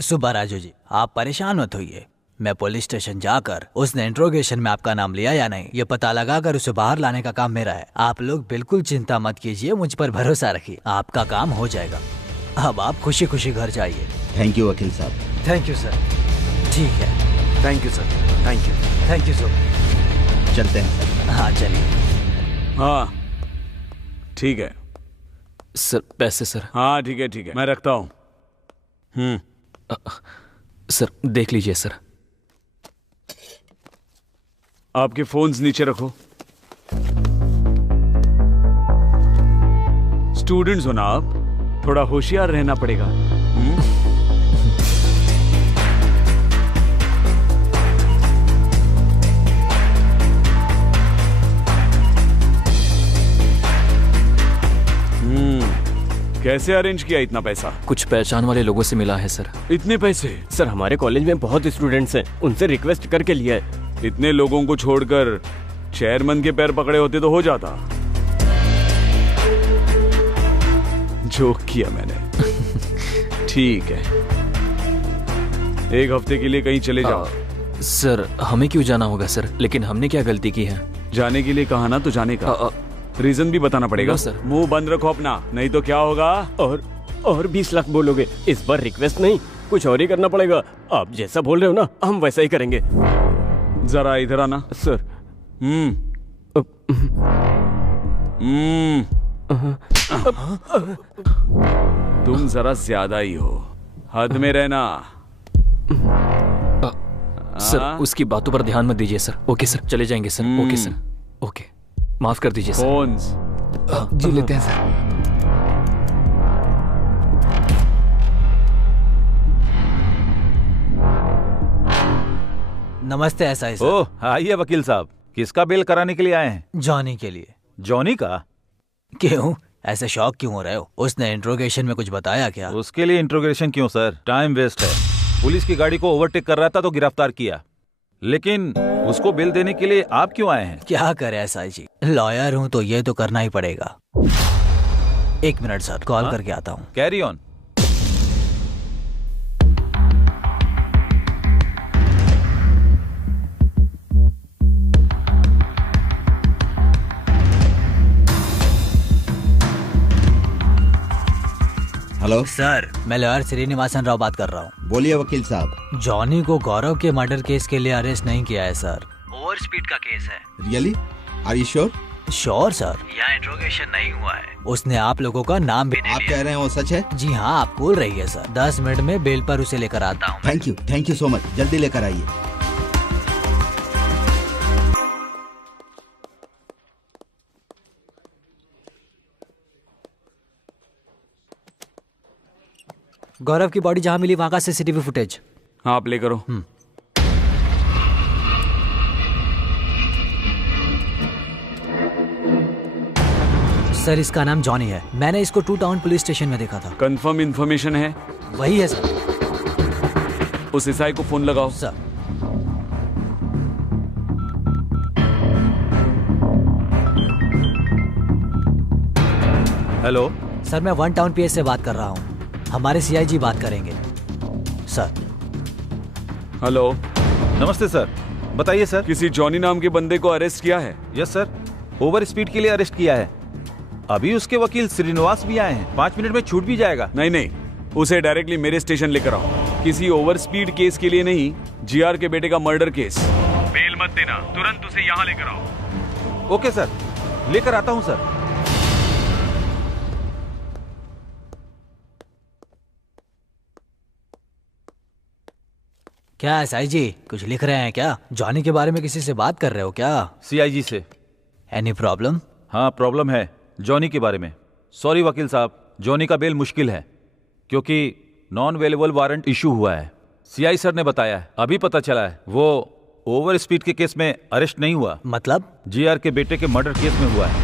सुबह राजू जी, आप परेशान मत होइए। मैं पुलिस स्टेशन जाकर उसने इंट्रोगेशन में आपका नाम लिया या नहीं ये पता लगाकर उसे बाहर लाने का काम मेरा है। आप लोग बिल्कुल चिंता मत कीजिए, मुझ पर भरोसा रखिए, आपका काम हो जाएगा। अब आप खुशी खुशी घर जाइए। थैंक यू वकील साहब। Thank you sir. ठीक है, thank you sir. Thank you. Thank you sir. चलते हैं सर। हाँ चलिए। हाँ ठीक है सर। पैसे सर। हाँ ठीक है मैं रखता हूँ। सर देख लीजिए सर। आपके फोन्स नीचे रखो। स्टूडेंट्स हो ना आप, थोड़ा होशियार रहना पड़ेगा। कैसे अरेंज किया इतना पैसा? कुछ पहचान वाले लोगों से मिला है सर। इतने पैसे? सर हमारे कॉलेज में बहुत स्टूडेंट्स हैं, उनसे रिक्वेस्ट करके लिया है। इतने लोगों को छोड़कर चेयरमैन के पैर पकड़े होते तो हो जाता। जोक किया मैंने। ठीक है, एक हफ्ते के लिए कहीं चले जाओ। सर हमें क्यों जाना होगा सर? लेकिन हमने क्या गलती की है? जाने के लिए कहा ना तो जाने का रीजन भी बताना पड़ेगा सर। मुंह बंद रखो अपना, नहीं तो क्या होगा? और 20 लाख बोलोगे? इस बार रिक्वेस्ट नहीं, कुछ और ही करना पड़ेगा। आप जैसा बोल रहे हो ना, हम वैसा ही करेंगे। जरा इधर आना सर। तुम जरा ज्यादा ही हो, हद में रहना। सर उसकी बातों पर ध्यान मत दीजिए सर। ओके सर, चले जाएंगे सर। ओके सर, ओके, माफ कर दीजिए सर। फोन्स जी लेते हैं सर। नमस्ते एसआई सर। ओह आइए वकील साहब, किसका बेल कराने के लिए आए हैं? जॉनी के लिए। जॉनी का? क्यों ऐसे शॉक क्यों हो रहे हो? उसने इंट्रोगेशन में कुछ बताया क्या? उसके लिए इंट्रोगेशन क्यों सर, टाइम वेस्ट है। पुलिस की गाड़ी को ओवरटेक कर रहा था तो गिरफ्तार किया, लेकिन उसको बेल देने के लिए आप क्यों आए हैं? क्या करे एसआई जी, लॉयर हूँ तो ये तो करना ही पड़ेगा। एक मिनट सर, कॉल करके आता हूँ। Carry on. हेलो सर, मैं लॉयर श्रीनिवासन राव बात कर रहा हूँ। बोलिए वकील साहब। जॉनी को गौरव के मर्डर केस के लिए अरेस्ट नहीं किया है सर। ओवर स्पीड का केस है। Really? Are you sure? Sure sir, यहाँ इंट्रोगेशन नहीं हुआ है। उसने आप लोगों का नाम भी आप कह रहे हैं वो सच है? जी हाँ, आप बोल रही है सर। 10 मिनट में बेल पर उसे लेकर आता हूँ। थैंक यू सो मच, जल्दी लेकर आइए। गौरव की बॉडी जहाँ मिली वहाँ का सीसीटीवी फुटेज। हाँ आप ले करो। सर इसका नाम जॉनी है, मैंने इसको 2 टाउन पुलिस स्टेशन में देखा था। कंफर्म इन्फॉर्मेशन है? वही है सर। उस एसआई को फोन लगाओ। सर हेलो सर, मैं 1 टाउन पीएस से बात कर रहा हूँ। हमारे सीआईजी बात करेंगे सर। हेलो। नमस्ते सर, बताइए सर। किसी जॉनी नाम के बंदे को अरेस्ट किया है? यस सर, ओवर स्पीड के लिए अरेस्ट किया है। अभी उसके वकील श्रीनिवास भी आए हैं, 5 मिनट में छूट भी जाएगा। नहीं, उसे डायरेक्टली मेरे स्टेशन लेकर आओ। किसी ओवर स्पीड केस के लिए नहीं, जीआर के बेटे का मर्डर केस। बेल मत देना, तुरंत उसे यहाँ लेकर आओ। ओके सर, लेकर आता हूँ सर। क्या एसआई जी कुछ लिख रहे हैं क्या? जॉनी के बारे में किसी से बात कर रहे हो क्या? सीआईजी से। Any problem? हाँ प्रॉब्लम है, जॉनी के बारे में। सॉरी वकील साहब, जॉनी का बेल मुश्किल है क्योंकि नॉन अवेलेबल वारंट इशू हुआ है। सीआई सर ने बताया है, अभी पता चला है वो ओवर स्पीड के केस में अरेस्ट नहीं हुआ। मतलब? जीआर के बेटे के मर्डर केस में हुआ है।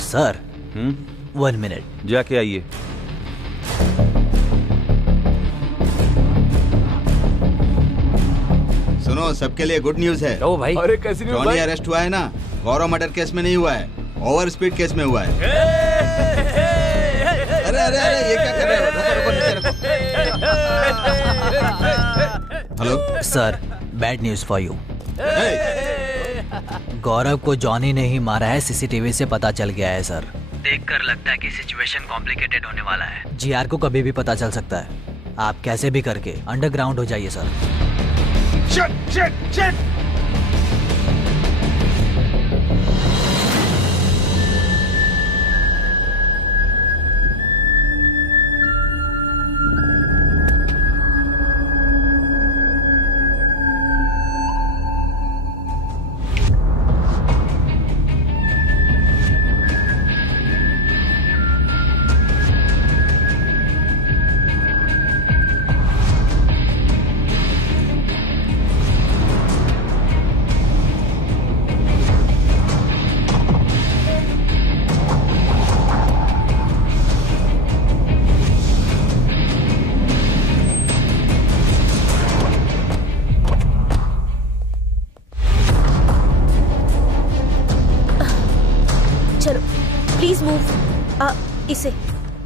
Sir 1 minute. जाके आइए। सुनो, सबके लिए गुड न्यूज है। ओ भाई, अरे कैसी न्यूज़ जॉनी भाई? अरेस्ट हुआ है ना, गौरव मर्डर केस में नहीं हुआ है, ओवर स्पीड केस में हुआ है। अरे अरे अरे, ये क्या कर रहे हो? रुको रुको, नीचे रखो। Hello sir, bad news for you. Gaurav को जॉनी ने ही मारा है, सीसीटीवी से पता चल गया है सर। देखकर लगता है कि सिचुएशन कॉम्प्लिकेटेड होने वाला है। जीआर को कभी भी पता चल सकता है। आप कैसे भी करके अंडरग्राउंड हो जाइए सर। Shit shit shit.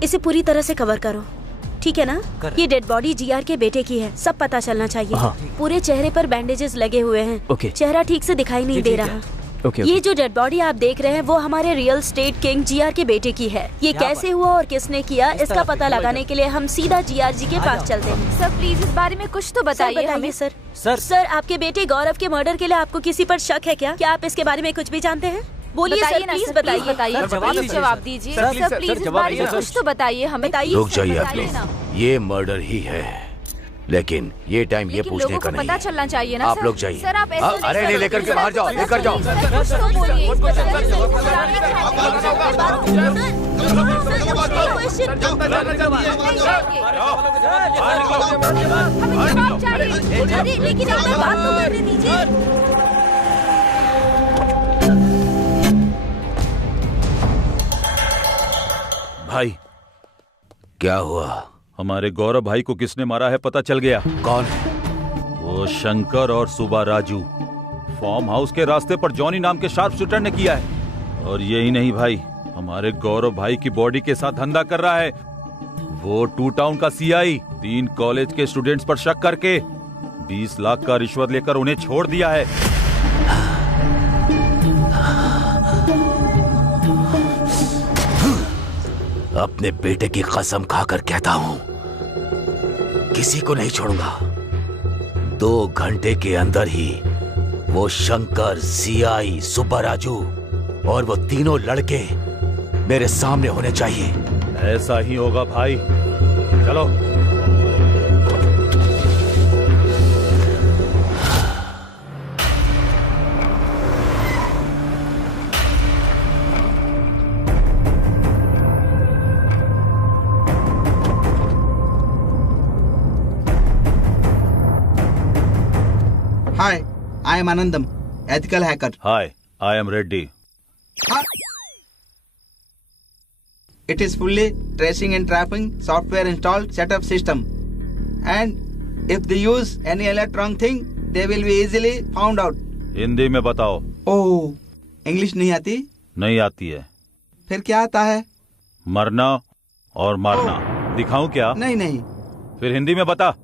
इसे पूरी तरह से कवर करो, ठीक है ना? ये डेड बॉडी जीआर के बेटे की है, सब पता चलना चाहिए। हाँ। पूरे चेहरे पर बैंडेजेस लगे हुए हैं। ओके। चेहरा ठीक से दिखाई नहीं दे रहा। ओके। ये जो डेड बॉडी आप देख रहे हैं वो हमारे रियल स्टेट किंग जीआर के बेटे की है। ये कैसे हुआ और किसने किया, इसका पता लगाने के लिए हम सीधा जीआर जी के पास चलते हैं। सर प्लीज इस बारे में कुछ तो बताइए हमें। सर आपके बेटे गौरव के मर्डर के लिए आपको किसी पर शक है क्या? क्या आप इसके बारे में कुछ भी जानते हैं? बोलिए सर, प्लीज बताइए। प्लीज जवाब दीजिए सर, प्लीज इस बारे में कुछ तो बताइए हमें। रुक जाइए आप लोग, ये मर्डर ही है, लेकिन ये टाइम ये पूछने का नहीं। पता चलना चाहिए ना आप लोग जाइए। सर आप ऐसे अरे नहीं, लेकर के बाहर जाओ, लेकर जाओ। कुछ तो बोलिए। हमें जवाब चाहिए, लेकिन आप बात तो करने दीजिए। भाई क्या हुआ? हमारे गौरव भाई को किसने मारा है पता चल गया। कौन है? वो शंकर और सुबा राजू फार्म हाउस के रास्ते पर जॉनी नाम के शार्प शूटर ने किया है। और यही नहीं भाई, हमारे गौरव भाई की बॉडी के साथ धंधा कर रहा है वो टू टाउन का सीआई। 3 कॉलेज के स्टूडेंट्स पर शक करके 20 लाख का रिश्वत लेकर उन्हें छोड़ दिया है। अपने बेटे की कसम खाकर कहता हूं, किसी को नहीं छोड़ूंगा। 2 घंटे के अंदर ही वो शंकर, सीआई, सुब्बा राजू और वो तीनों लड़के मेरे सामने होने चाहिए। ऐसा ही होगा भाई, चलो। Hi, I am Anandam, ethical hacker. Hi, I am Reddy. It is fully tracing and trapping software installed setup system. And if they use any electronic thing, they will be easily found out. Hindi में बताओ। ओह, English नहीं आती? नहीं आती है। फिर क्या आता है? मरना और मारना। दिखाऊं क्या? नहीं नहीं। फिर हिंदी में बता।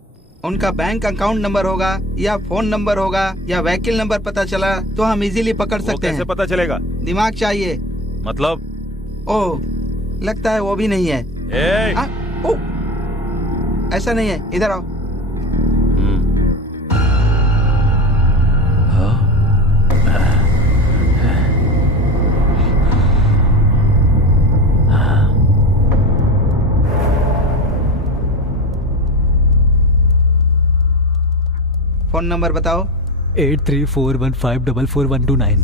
उनका बैंक अकाउंट नंबर होगा या फोन नंबर होगा या व्हीकल नंबर पता चला तो हम इजीली पकड़ सकते हैं। कैसे पता चलेगा? दिमाग चाहिए। मतलब? ओह, लगता है वो भी नहीं है। ऐसा नहीं है, इधर आओ। फोन नंबर बताओ। 8341544129।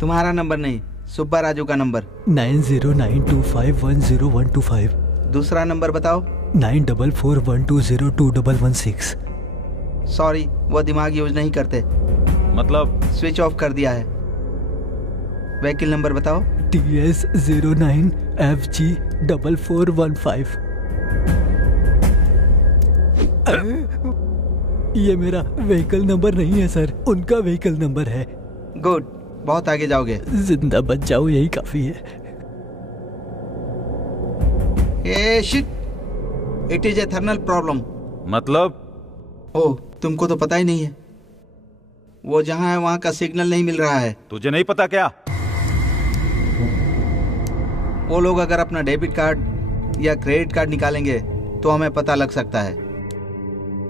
तुम्हारा नंबर नहीं, सुब्बा राजू का नंबर। 9092510125। दूसरा नंबर बताओ। 9441202116। सॉरी, वो दिमाग यूज नहीं करते। मतलब? स्विच ऑफ कर दिया है। व्हीकल नंबर बताओ। TS09FG4415। ये मेरा व्हीकल नंबर नहीं है सर, उनका व्हीकल नंबर है। गुड, बहुत आगे जाओगे। जिंदा बच जाओ यही काफी है। Ah shit, it is a thermal problem. मतलब? ओह, तुमको तो पता ही नहीं है। वो जहाँ है वहाँ का सिग्नल नहीं मिल रहा है। तुझे नहीं पता क्या? वो लोग अगर अपना डेबिट कार्ड या क्रेडिट कार्ड निकालेंगे तो हमें पता लग सकता है।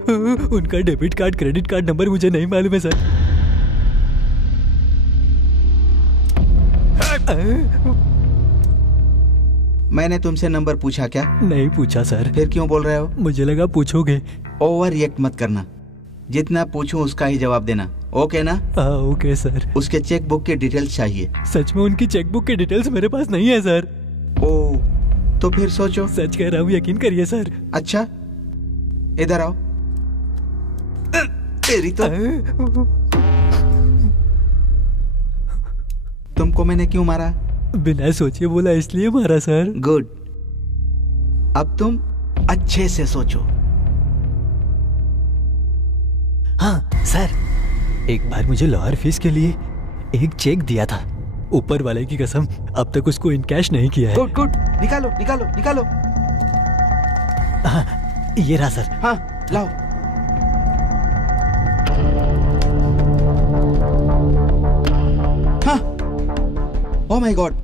उनका debit card credit card number मुझे नहीं मालूम है सर। मैंने तुमसे नंबर पूछा क्या? नहीं पूछा सर। फिर क्यों बोल रहे हो? मुझे लगा पूछोगे। ओवर रिएक्ट मत करना, जितना पूछूं उसका ही जवाब देना, ओके ना? हाँ ओके सर। उसके चेक बुक की डिटेल्स चाहिए। सच में उनकी चेक बुक की डिटेल्स मेरे पास नहीं है सर। ओ, तो फिर सोचो। सच कह रहा हूँ, यकीन करिए सर। अच्छा, इधर आओ। तेरी तो तुमको मैंने क्यों मारा? बिना सोचे बोला इसलिए मारा सर। गुड, अब तुम अच्छे से सोचो। हाँ सर, एक बार मुझे लॉयर फीस के लिए एक चेक दिया था। ऊपर वाले की कसम अब तक उसको इन कैश नहीं किया है। गुड गुड, निकालो निकालो निकालो। हाँ, ये रहा सर। हाँ लाओ। हाँ, ओह माय गॉड,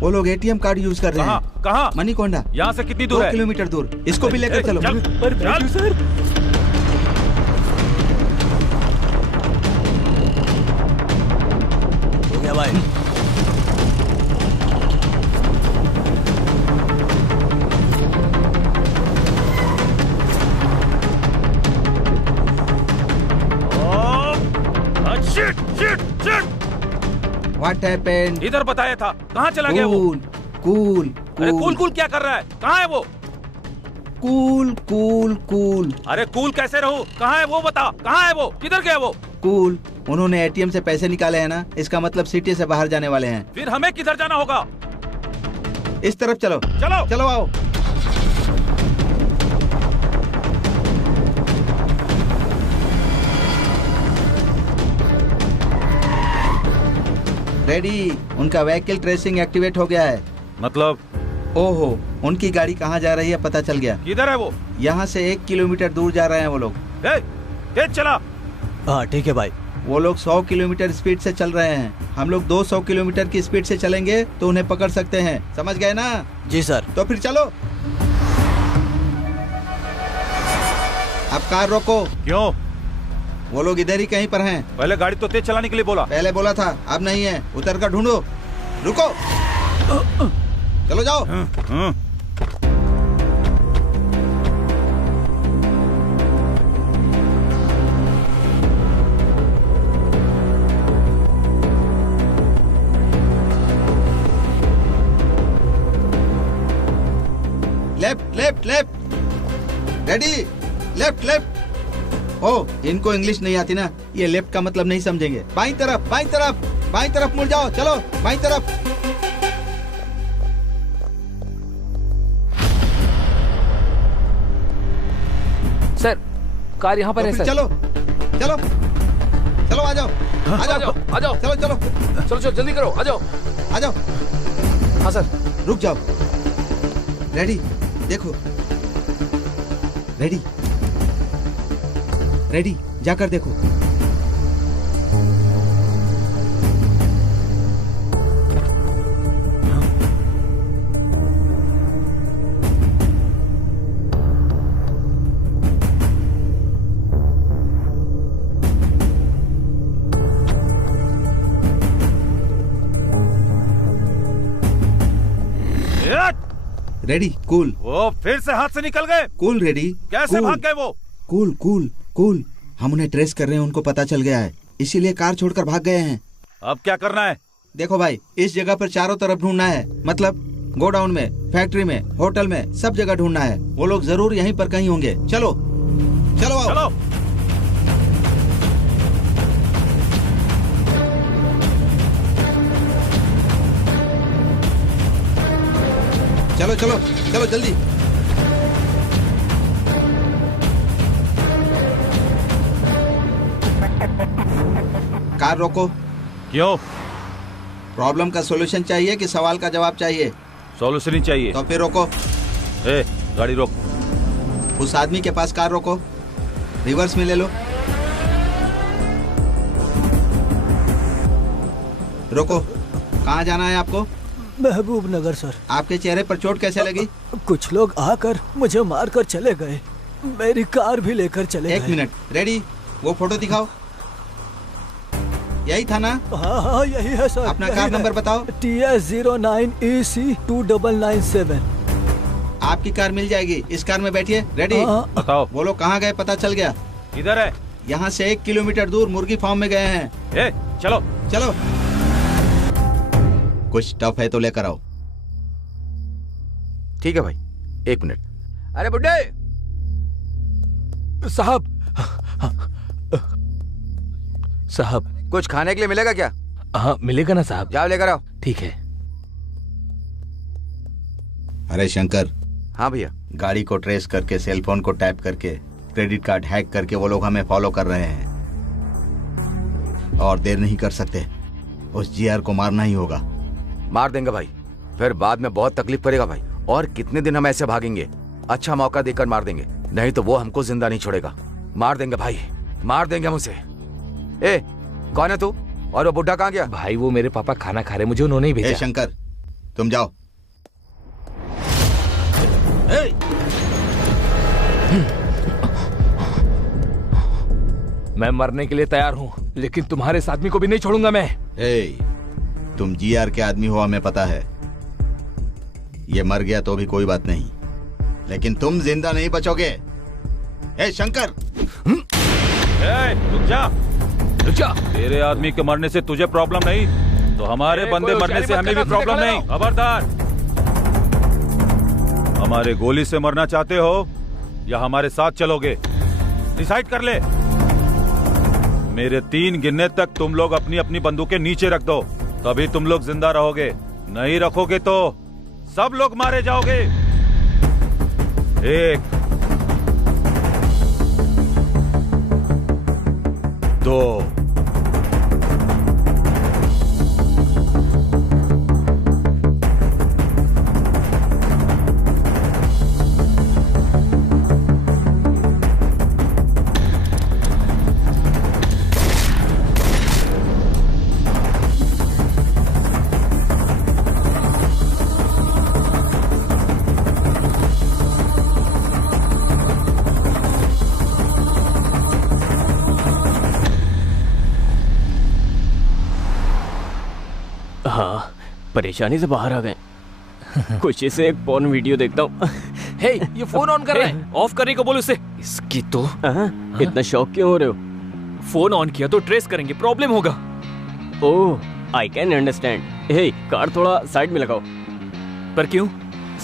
वो लोग एटीएम कार्ड यूज कर रहे हैं। कहाँ? मणिकोंडा। यहाँ से कितनी दूर है? 2 किलोमीटर दूर। इसको भी लेकर चलो। पर थैंक यू सर। हो गया भाई। Shit shit shit. What happened? इधर बताया था, कहाँ चला गया वो? कूल अरे कूल कूल क्या कर रहा है? कहाँ है वो? Cool cool cool. अरे कूल कैसे रहूं? कहाँ है वो बता? कहाँ है वो? किधर गया वो? कूल, उन्होंने एटीएम से पैसे निकाले हैं ना, इसका मतलब सिटी से बाहर जाने वाले हैं। फिर हमें किधर जाना होगा? इस तरफ चलो। चलो चलो आओ। रेडी, उनका व्हीकल ट्रेसिंग एक्टिवेट हो गया है। मतलब? ओहो, उनकी गाड़ी कहाँ जा रही है पता चल गया। किधर है वो? यहाँ से 1 किलोमीटर दूर जा रहे हैं वो लोग। तेज चला। हाँ ठीक है भाई। वो लोग 100 किलोमीटर स्पीड से चल रहे हैं। हम लोग 200 किलोमीटर की स्पीड से चलेंगे तो उन्हें पकड़ सकते हैं, समझ गए ना? जी सर। तो फिर चलो। अब कार रोको। क्यों? वो लोग इधर ही कहीं पर हैं। पहले गाड़ी तो तेज चलाने के लिए बोला। पहले बोला था, अब नहीं है। उतर कर ढूंढो। रुको, चलो जाओ। Left left left. Ready, left left. Oh, इनको इंग्लिश नहीं आती ना, ये लेफ्ट का मतलब नहीं समझेंगे। बाईं तरफ बाईं तरफ बाईं तरफ मुड़ जाओ। चलो बाईं तरफ। सर, कार यहाँ पर है सर। चलो चलो चलो, आ जाओ आ जाओ आ जाओ। चलो चलो चलो चलो जल्दी करो, आ जाओ आ जाओ। हाँ सर। रुक जाओ। रेडी, देखो। रेडी रेडी, जाकर देखो। Ready, cool. वो फिर से हाथ से निकल गए। Cool, ready. कैसे भाग गए वो? कूल कूल कूल, हम उन्हें ट्रेस कर रहे हैं, उनको पता चल गया है, इसीलिए कार छोड़कर भाग गए हैं। अब क्या करना है? देखो भाई, इस जगह पर चारों तरफ ढूंढना है, मतलब गोडाउन में, फैक्ट्री में, होटल में, सब जगह ढूंढना है। वो लोग जरूर यहीं पर कहीं होंगे। चलो चलो आओ। चलो। चलो चलो चलो जल्दी। कार रोको। क्यों? प्रॉब्लम का सॉल्यूशन चाहिए कि सवाल का जवाब चाहिए? सॉल्यूशन ही चाहिए। तो फिर रोको। ए, गाड़ी रोक। उस आदमी के पास कार रोको, रिवर्स में ले लो। रोको। कहाँ जाना है आपको? महबूब नगर सर। आपके चेहरे पर चोट कैसे लगी? कुछ लोग आकर मुझे मारकर चले गए, मेरी कार भी लेकर चले गए। एक मिनट, रेडी? वो फोटो दिखाओ। यही था ना? हाँ यही है सर। अपना कार नंबर बताओ। TS09EC2997। आपकी कार मिल जाएगी, इस कार में बैठिए। रेडी? बताओ। बोलो कहाँ गए, पता चल गया। इधर है। यहाँ से 1 किलोमीटर दूर मुर्गी फार्म में गए हैं। चलो चलो। कुछ टफ है तो लेकर आओ। ठीक है भाई, 1 मिनट। अरे बुड्ढे साहब, साहब कुछ खाने के लिए मिलेगा क्या? हाँ मिलेगा ना साहब। जाओ लेकर आओ। ठीक है। अरे शंकर। हाँ भैया। गाड़ी को ट्रेस करके, सेलफोन को टैप करके, क्रेडिट कार्ड हैक करके वो लोग हमें फॉलो कर रहे हैं और देर नहीं कर सकते। उस जीआर को मारना ही होगा। मार देंगे भाई, फिर बाद में बहुत तकलीफ करेगा भाई। और कितने दिन हम ऐसे भागेंगे? अच्छा मौका देकर मार देंगे, नहीं तो वो हमको जिंदा नहीं छोड़ेगा। मार देंगे भाई, मार देंगे हम उसे। ए, कौन है तू? और वो बुड्ढा कहाँ गया? भाई वो मेरे पापा खाना खा रहे, मुझे उन्होंने ही भेजा। ए शंकर, तुम जाओ। मैं मरने के लिए तैयार हूँ, लेकिन तुम्हारे इस आदमी को भी नहीं छोड़ूंगा मैं। तुम जीआर के आदमी हो, हमें पता है। ये मर गया तो भी कोई बात नहीं, लेकिन तुम जिंदा नहीं बचोगे। ए शंकर, रुक जा, रुक जा। तेरे आदमी के मरने से तुझे प्रॉब्लम नहीं, तो हमारे बंदे मरने से हमें भी प्रॉब्लम नहीं। खबरदार। हमारे गोली से मरना चाहते हो या हमारे साथ चलोगे? डिसाइड कर ले। मेरे 3 गिनने तक तुम लोग अपनी अपनी बंदूकें नीचे रख दो, तभी तुम लोग जिंदा रहोगे। नहीं रखोगे तो सब लोग मारे जाओगे। 1 2 हाँ, परेशानी से बाहर आ गए। खुशी से एक पॉर्न वीडियो देखता हूँ। हे, ये फोन ऑन कर रहा है। ऑफ करने को बोलो उसे। इसकी तो इतना शौक क्यों हो रहे हो? फोन ऑन किया तो ट्रेस करेंगे, प्रॉब्लम होगा। Oh, I can understand. Hey, car थोड़ा साइड में लगाओ। पर क्यों?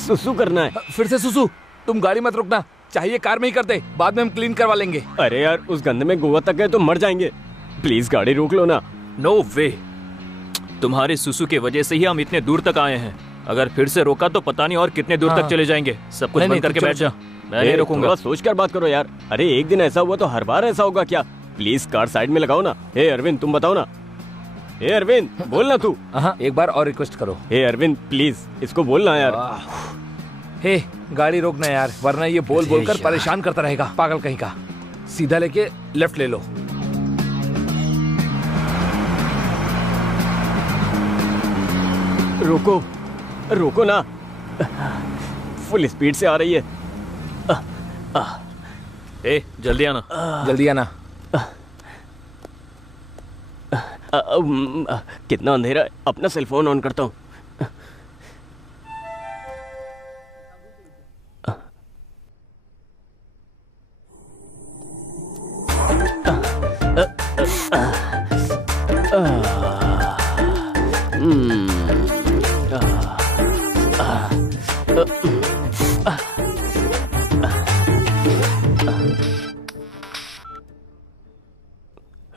सुसु करना है। फिर से सुसु? तुम गाड़ी मत रुकना, चाहिए कार में ही करते, बाद में हम क्लीन करवा लेंगे। अरे यार, उस गंदे में गोवा तक गए तो मर जाएंगे। प्लीज गाड़ी रोक लो ना। नो वे, तुम्हारे सुसु के वजह से ही हम इतने दूर तक आए हैं। अगर फिर से रोका तो पता नहीं और कितने दूर तक चले जाएंगे। सब कुछ बंद करके बैठ जा। मैं नहीं रोकूंगा। सोच कर बात करो यार। अरे एक दिन ऐसा हुआ तो हर बार ऐसा होगा क्या? प्लीज कार साइड में लगाओ ना। हे अरविंद, तुम बताओ ना। हे अरविंद, बोलना तू। एक बार और रिक्वेस्ट करो। हे अरविंद, प्लीज इसको बोलना यार। हे, गाड़ी रोकना यार, वरना ये बोल बोल कर परेशान करता रहेगा, पागल कहीं का। सीधा लेके लेफ्ट ले लो। रोको, रोको ना। फुल स्पीड से आ रही है। ए, जल्दी आना। जल्दी आना। कितना अंधेरा है, अपना सेलफोन ऑन करता हूँ।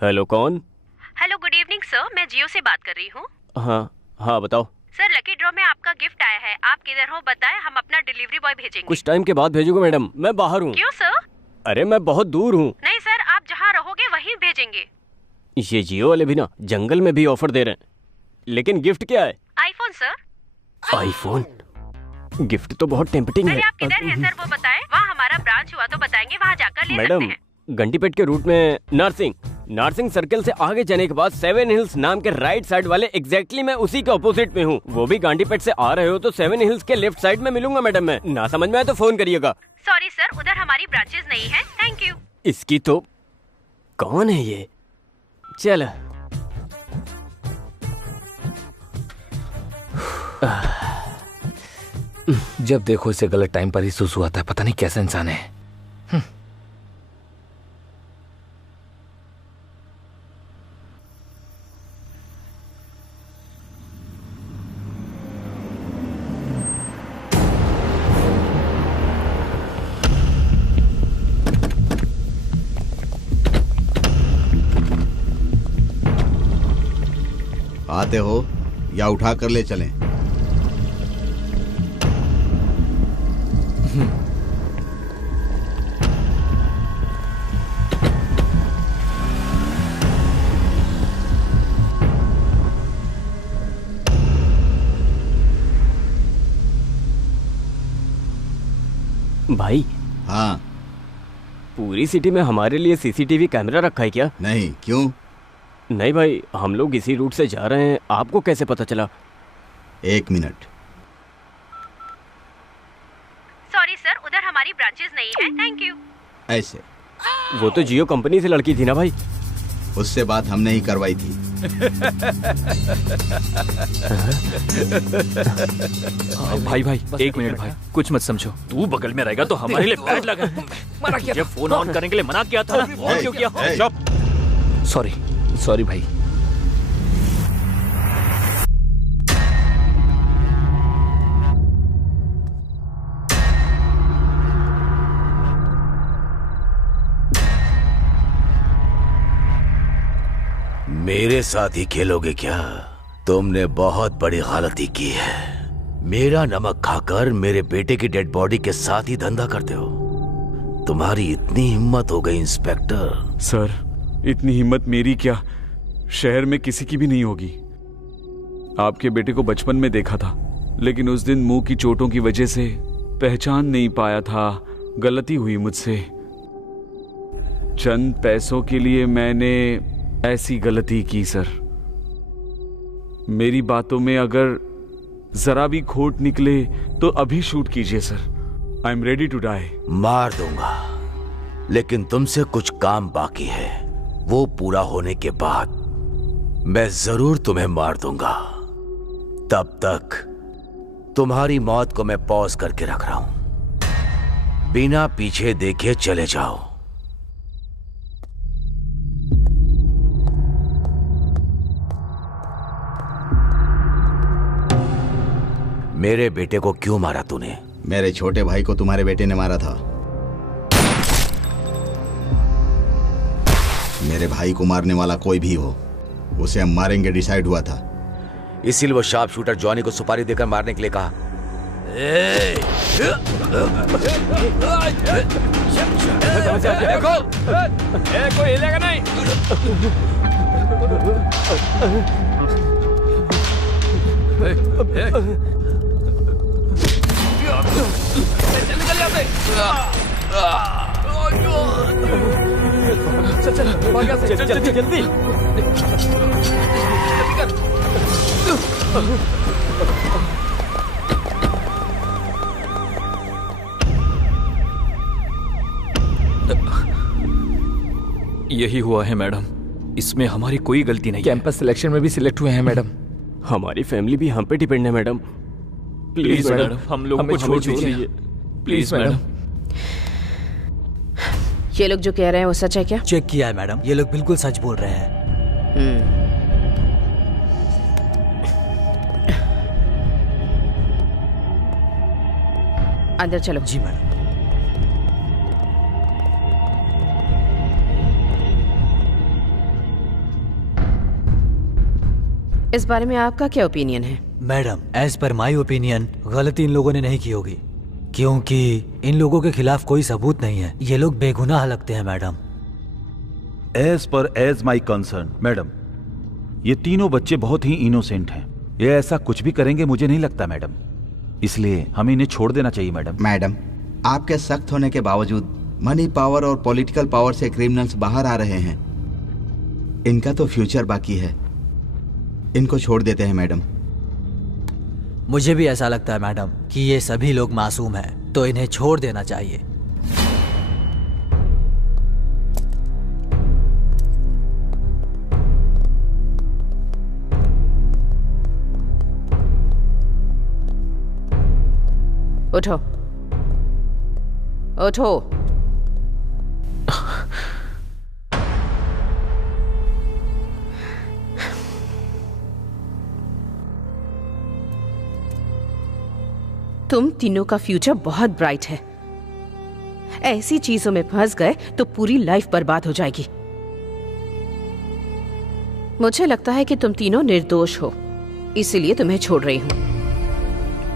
हेलो, कौन? हेलो, गुड इवनिंग सर, मैं जियो से बात कर रही हूँ। हाँ बताओ। सर, लकी ड्रॉ में आपका गिफ्ट आया है। आप किधर हो बताएं, हम अपना डिलीवरी बॉय भेजेंगे। कुछ टाइम के बाद भेजूंगा मैडम, मैं बाहर हूँ। क्यों सर? अरे मैं बहुत दूर हूँ। नहीं सर, आप जहाँ रहोगे वहीं भेजेंगे। ये जियो वाले भी ना जंगल में भी ऑफर दे रहे हैं, लेकिन गिफ्ट क्या है? IPhone sir. आईफोन? गिफ्ट तो बहुत टेम्पटिंग है। आप किधर हैं सर वो बताएं, वहाँ हमारा ब्रांच हुआ तो बताएंगे, वहाँ जाकर ले सकते मैडम, हैं। घंटीपेट के रूट में नारसिंग सर्कल से आगे जाने के बाद 7 हिल्स नाम के राइट साइड वाले एग्जैक्टली मैं उसी के ऑपोजिट में हूँ। वो भी घंटीपेट से आ रहे हो तो 7 हिल्स के लेफ्ट साइड में मिलूंगा मैडम। मैं ना समझ में आए तो फोन करिएगा। सॉरी सर, उधर हमारी ब्रांचेस नहीं है। Thank you. इसकी तो कौन है ये? चल जब देखो इसे गलत टाइम पर ही सुसु आता है, पता नहीं कैसा इंसान है। आते हो या उठा कर ले चलें? भाई। हाँ। पूरी सिटी में हमारे लिए सीसीटीवी कैमरा रखा है क्या? नहीं, क्यों? नहीं भाई, हम लोग इसी रूट से जा रहे हैं, आपको कैसे पता चला? 1 मिनट। सॉरी सर, उधर हमारी ब्रांचेस नहीं है। Thank you. ऐसे वो तो जियो कंपनी से लड़की थी ना भाई? उससे बात हमने ही करवाई थी। भाई 1 मिनट भाई, कुछ मत समझो। तू बगल में रहेगा तो हमारे लिए बैड लगा। ये फोन ऑन करने के लिए मना किया था ना, ऑन क्यों किया? सॉरी भाई। मेरे साथ ही खेलोगे क्या? तुमने बहुत बड़ी गलती की है। मेरा नमक खाकर मेरे बेटे की डेड बॉडी के साथ ही धंधा करते हो। तुम्हारी इतनी हिम्मत हो गई इंस्पेक्टर। सर, इतनी हिम्मत मेरी क्या, शहर में किसी की भी नहीं होगी। आपके बेटे को बचपन में देखा था, लेकिन उस दिन मुंह की चोटों की वजह से पहचान नहीं पाया था। गलती हुई मुझसे। चंद पैसों के लिए मैंने ऐसी गलती की सर। मेरी बातों में अगर जरा भी खोट निकले तो अभी शूट कीजिए sir. I am ready to die. मार दूंगा, लेकिन तुमसे कुछ काम बाकी है। वो पूरा होने के बाद मैं जरूर तुम्हें मार दूंगा। तब तक तुम्हारी मौत को मैं पॉज करके रख रहा हूं। बिना पीछे देखे चले जाओ। मेरे बेटे को क्यों मारा तूने? मेरे छोटे भाई को तुम्हारे बेटे ने मारा था। मेरे भाई को मारने वाला कोई भी हो, उसे हम मारेंगे डिसाइड हुआ था। इसीलिए वो शार्प शूटर जॉनी को सुपारी देकर मारने के लिए कहा। देखो, कोई हिलेगा नहीं। चल जल्दी। यही हुआ है मैडम, इसमें हमारी कोई गलती नहीं। कैंपस सिलेक्शन में भी सिलेक्ट हुए हैं मैडम। हमारी फैमिली भी हम पे डिपेंड है मैडम। प्लीज मैडम, हम लोगों को छोड़ दीजिए प्लीज मैडम। ये लोग जो कह रहे हैं वो सच है क्या? चेक किया है मैडम, ये लोग बिल्कुल सच बोल रहे हैं। अंदर चलो। जी मैडम। इस बारे में आपका क्या ओपिनियन है? Madam, as per my opinion गलती इन लोगों ने नहीं की होगी, क्योंकि इन लोगों के खिलाफ कोई सबूत नहीं है। ये लोग बेगुनाह लगते हैं madam. As my concern madam, ये तीनों बच्चे बहुत ही इनोसेंट हैं। ये ऐसा कुछ भी करेंगे मुझे नहीं लगता मैडम, इसलिए हमें इन्हें छोड़ देना चाहिए मैडम। मैडम, आपके सख्त होने के बावजूद मनी पावर और पॉलिटिकल पावर से क्रिमिनल्स बाहर आ रहे हैं। इनका तो फ्यूचर बाकी है, इनको छोड़ देते हैं मैडम। मुझे भी ऐसा लगता है मैडम कि ये सभी लोग मासूम हैं, तो इन्हें छोड़ देना चाहिए। उठो उठो। तुम तीनों का फ्यूचर बहुत ब्राइट है। ऐसी चीजों में फंस गए तो पूरी लाइफ बर्बाद हो जाएगी। मुझे लगता है कि तुम तीनों निर्दोष हो, इसीलिए तुम्हें छोड़ रही हूं।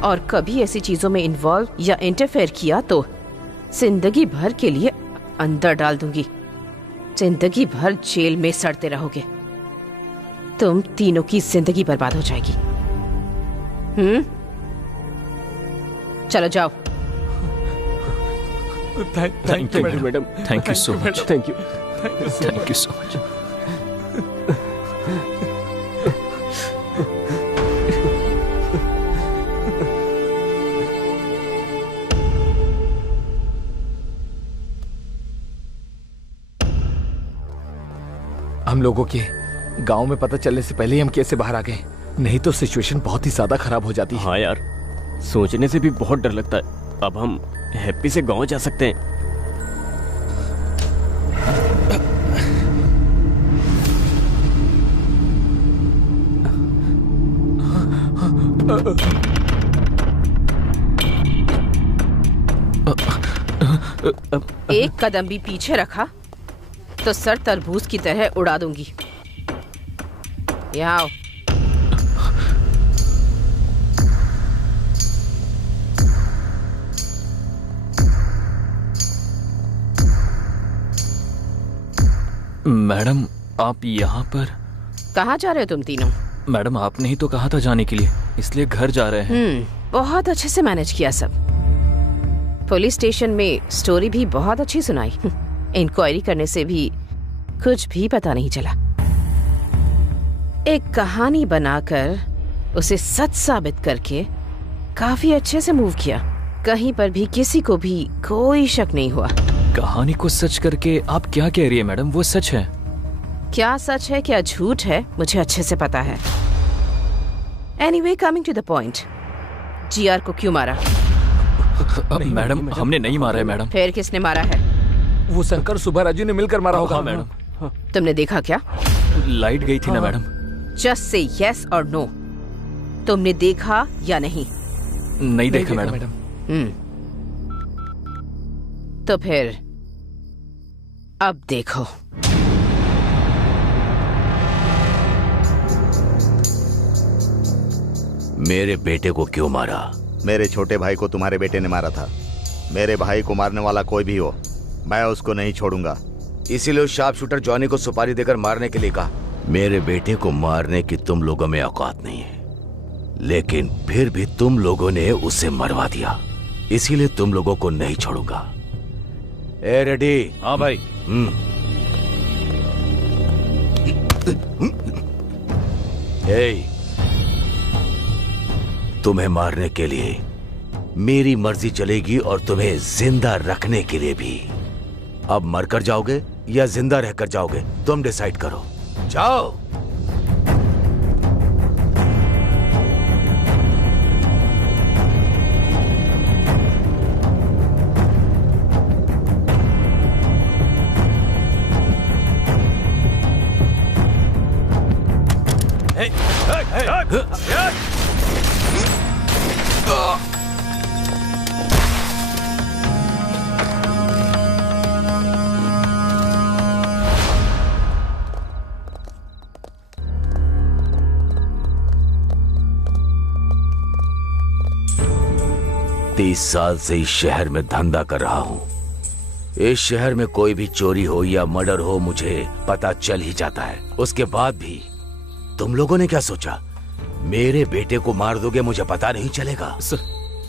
और कभी ऐसी चीजों में इन्वॉल्व या इंटरफेयर किया तो जिंदगी भर के लिए अंदर डाल दूंगी। जिंदगी भर जेल में सड़ते रहोगे। तुम तीनों की जिंदगी बर्बाद हो जाएगी। चलो जाओ। Thank you madam. Thank you so much. Thank you so much. हम लोगों के गांव में पता चलने से पहले ही हम कैसे बाहर आ गए, नहीं तो सिचुएशन बहुत ही ज्यादा खराब हो जाती है। हाँ यार, सोचने से भी बहुत डर लगता है। अब हम हैप्पी से गांव जा सकते हैं। एक कदम भी पीछे रखा तो सर तरबूज की तरह उड़ा दूंगी। यहाँ आओ। मैडम, आप यहाँ पर? कहाँ जा रहे हो तुम तीनों? मैडम, आपने ही तो कहा था जाने के लिए, इसलिए घर जा रहे हैं। बहुत अच्छे से मैनेज किया सब। पुलिस स्टेशन में स्टोरी भी बहुत अच्छी सुनाई। इंक्वायरी करने से भी कुछ भी पता नहीं चला। एक कहानी बनाकर उसे सच साबित करके काफी अच्छे से मूव किया। कहीं पर भी किसी को भी कोई शक नहीं हुआ। कहानी को सच करके आप क्या कह रही है मैडम? वो सच है। क्या सच है क्या झूठ है मुझे अच्छे से पता है। Anyway, coming to the point, GR को क्यों मारा? मैडम, हमने नहीं मारा है मैडम। फिर किसने मारा है? वो शंकर सुबह राजू ने मिलकर मारा होगा। हाँ मैडम। तुमने देखा क्या? लाइट गई थी ना मैडम। जस्ट से यस और नो, तुमने देखा या नहीं? नहीं देखा मैडम। तो फिर अब देखो। मेरे बेटे को क्यों मारा? मेरे छोटे भाई को तुम्हारे बेटे ने मारा था। मेरे भाई को मारने वाला कोई भी हो, मैं उसको नहीं छोड़ूंगा। इसीलिए उस शार्प शूटर जॉनी को सुपारी देकर मारने के लिए कहा। मेरे बेटे को मारने की तुम लोगों में औकात नहीं है, लेकिन फिर भी तुम लोगों ने उसे मरवा दिया, इसीलिए तुम लोगों को नहीं छोड़ूंगा। ए रेडी? हाँ भाई। तुम्हें मारने के लिए मेरी मर्जी चलेगी और तुम्हें जिंदा रखने के लिए भी। अब मरकर जाओगे या जिंदा रहकर जाओगे, तुम डिसाइड करो। जाओ। तीस साल से इस शहर में धंधा कर रहा हूं। इस शहर में कोई भी चोरी हो या मर्डर हो मुझे पता चल ही जाता है। उसके बाद भी तुम लोगों ने क्या सोचा? मेरे बेटे को मार दोगे, मुझे पता नहीं चलेगा? सर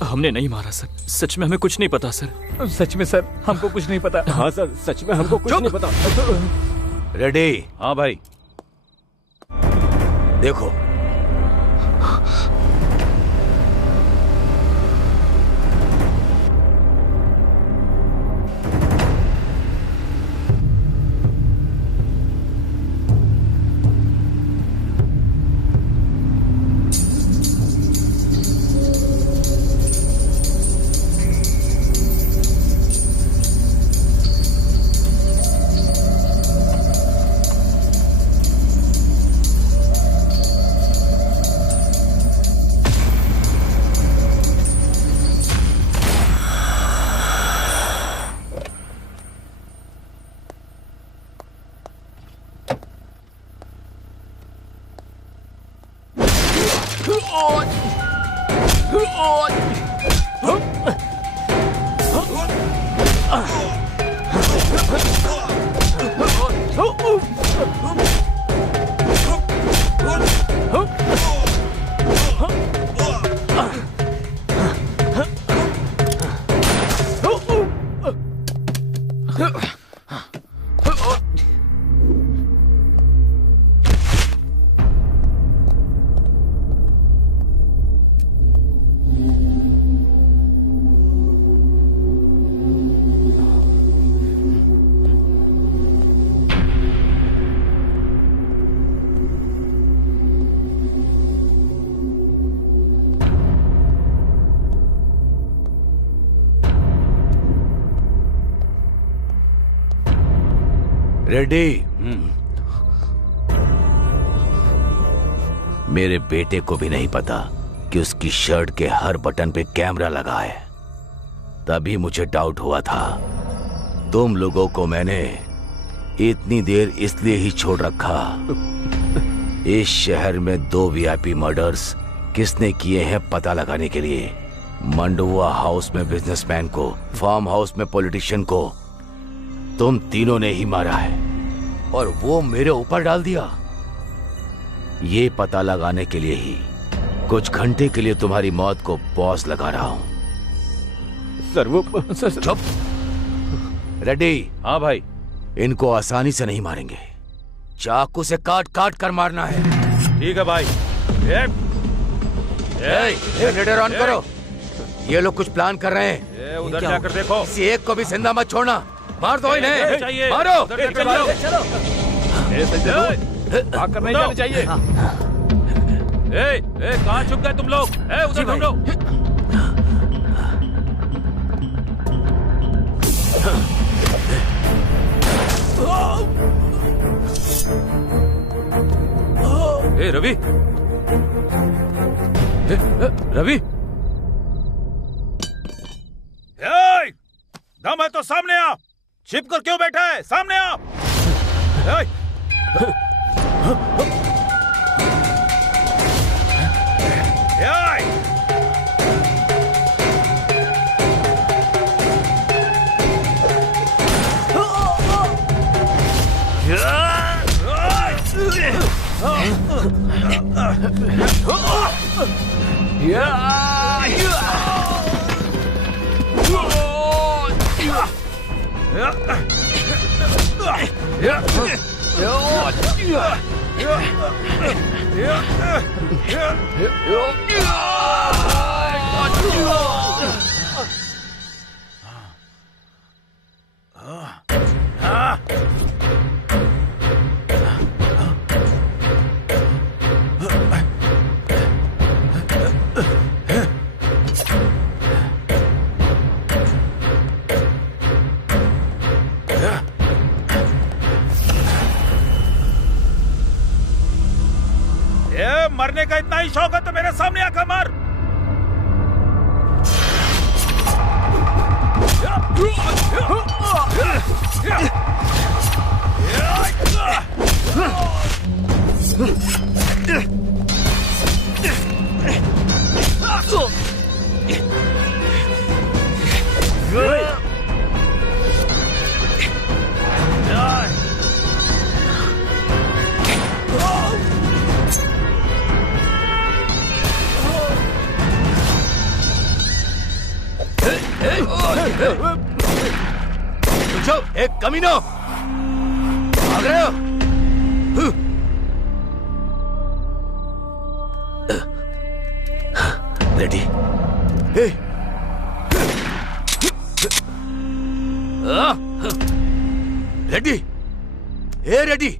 हमने नहीं मारा सर, सच में हमें कुछ नहीं पता सर। सच में सर हमको कुछ नहीं पता। हाँ सर सच में हमको कुछ नहीं पता। रेडी? हाँ भाई। देखो रेडी? मेरे बेटे को भी नहीं पता कि उसकी शर्ट के हर बटन पे कैमरा लगा है। तभी मुझे डाउट हुआ था। तुम लोगों को मैंने इतनी देर इसलिए ही छोड़ रखा। इस शहर में 2 वीआईपी मर्डर्स किसने किए हैं पता लगाने के लिए। मंडुआ हाउस में बिजनेसमैन को, फार्म हाउस में पॉलिटिशियन को तुम तीनों ने ही मारा है और वो मेरे ऊपर डाल दिया। ये पता लगाने के लिए ही कुछ घंटे के लिए तुम्हारी मौत को पॉज लगा रहा हूं। सर वो चुप। रेडी? हाँ भाई। इनको आसानी से नहीं मारेंगे, चाकू से काट काट कर मारना है। ठीक है भाई। जनरेटर ऑन करो। ये लोग कुछ प्लान कर रहे हैं। उधर जाकर देखो। किसी एक को भी जिंदा मत छोड़ना। मार दो इन्हें। मारो। चलो। भागकर नहीं जाना चाहिए। कहाँ छुप गए तुम लोग? उधर ढूंढो। रवि, रवि, दम है तो सामने आ। छिप कर क्यों बैठा है? सामने आ। मरने का इतना ही शौक है तो मेरे सामने आकर मार। पूछो, एक कमीनो भाग रहे हो? रेडी? रेडी? रेडी?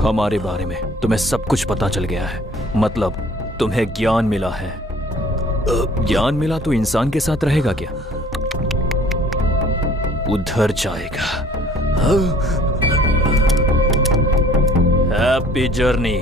हमारे बारे में तुम्हें सब कुछ पता चल गया है, मतलब तुम्हें ज्ञान मिला है। ज्ञान मिला तो इंसान के साथ रहेगा क्या? उधर जाएगा। Happy journey.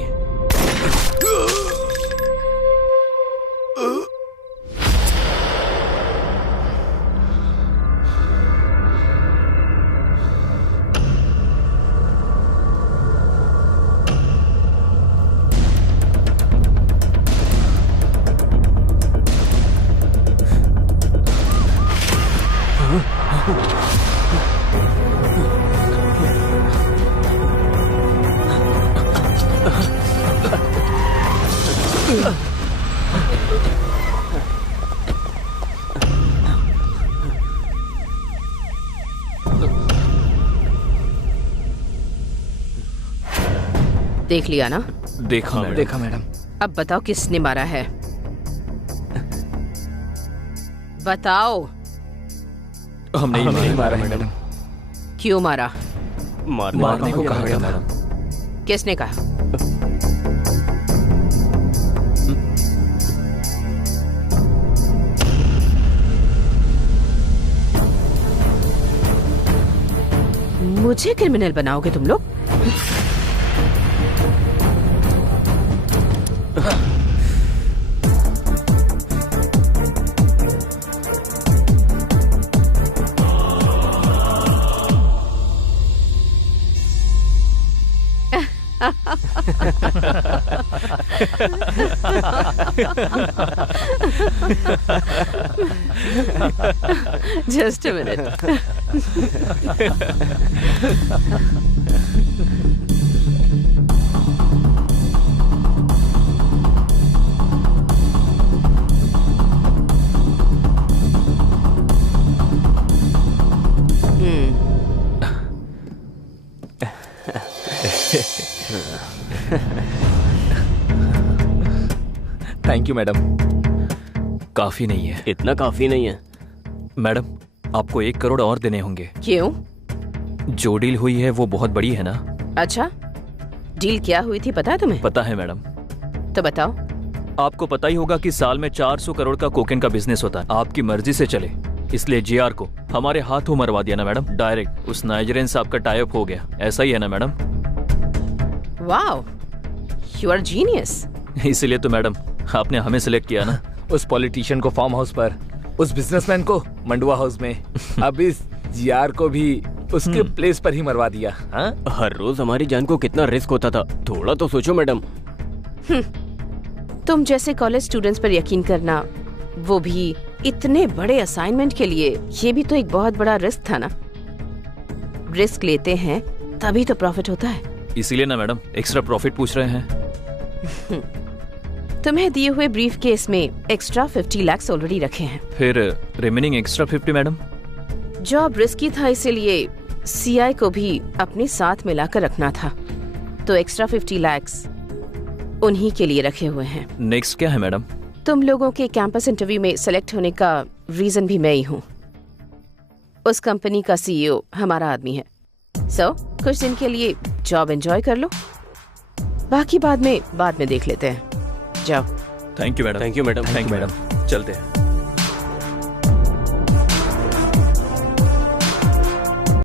देख लिया ना? देखा मैडम। देखा मैडम। अब बताओ किसने मारा है? बताओ। हमने ही मारा है मैडम। क्यों मारा? मारने को कहा गया मैडम। किसने कहा? मुझे क्रिमिनल बनाओगे तुम लोग? Just a minute. Thank you madam. काफी नहीं है। इतना काफी नहीं है मैडम, आपको 1 करोड़ और देने होंगे। क्यों? जो डील हुई है वो बहुत बड़ी है ना। अच्छा, डील क्या हुई थी पता है तुम्हें? पता है मैडम। तो बताओ। आपको पता ही होगा कि साल में 400 करोड़ का कोकेन का बिजनेस होता है। आपकी मर्जी से चले, इसलिए जीआर को हमारे हाथों मरवा दिया ना मैडम। डायरेक्ट उस नाइजीरियन साहब का टाई अप हो गया। ऐसा ही है ना madam? Wow, you are genius. इसीलिए तो मैडम आपने हमें सिलेक्ट किया ना। उस पॉलिटिशियन को फार्म हाउस पर, उस बिजनेसमैन को मंडुआ हाउस में, अब इस जीआर को भी उसके प्लेस पर ही मरवा दिया। हाँ? हर रोज हमारी जान को कितना रिस्क होता था, थोड़ा तो सोचो मैडम। तुम जैसे कॉलेज स्टूडेंट्स पर यकीन करना, वो भी इतने बड़े असाइनमेंट के लिए, ये भी तो एक बहुत बड़ा रिस्क था ना। रिस्क लेते हैं तभी तो प्रॉफिट होता है। इसीलिए ना मैडम एक्स्ट्रा प्रॉफिट पूछ रहे हैं। तुम्हें दिए हुए ब्रीफ केस में एक्स्ट्रा 50 लाख ऑलरेडी रखे हैं। फिर remaining extra 50 madam? Job risky था, इसीलिए सीआई को भी अपने साथ मिलाकर रखना था, तो एक्स्ट्रा 50 लाख उन्हीं के लिए रखे हुए हैं। नेक्स्ट क्या है मैडम? तुम लोगों के कैंपस इंटरव्यू में सेलेक्ट होने का रीजन भी मैं ही हूँ। उस कंपनी का सीईओ हमारा आदमी है। सो कुछ दिन के लिए जॉब एंजॉय कर लो, बाकी बाद में देख लेते हैं। जाओ। Thank you madam. Thank you madam. Thank you madam. चलते हैं।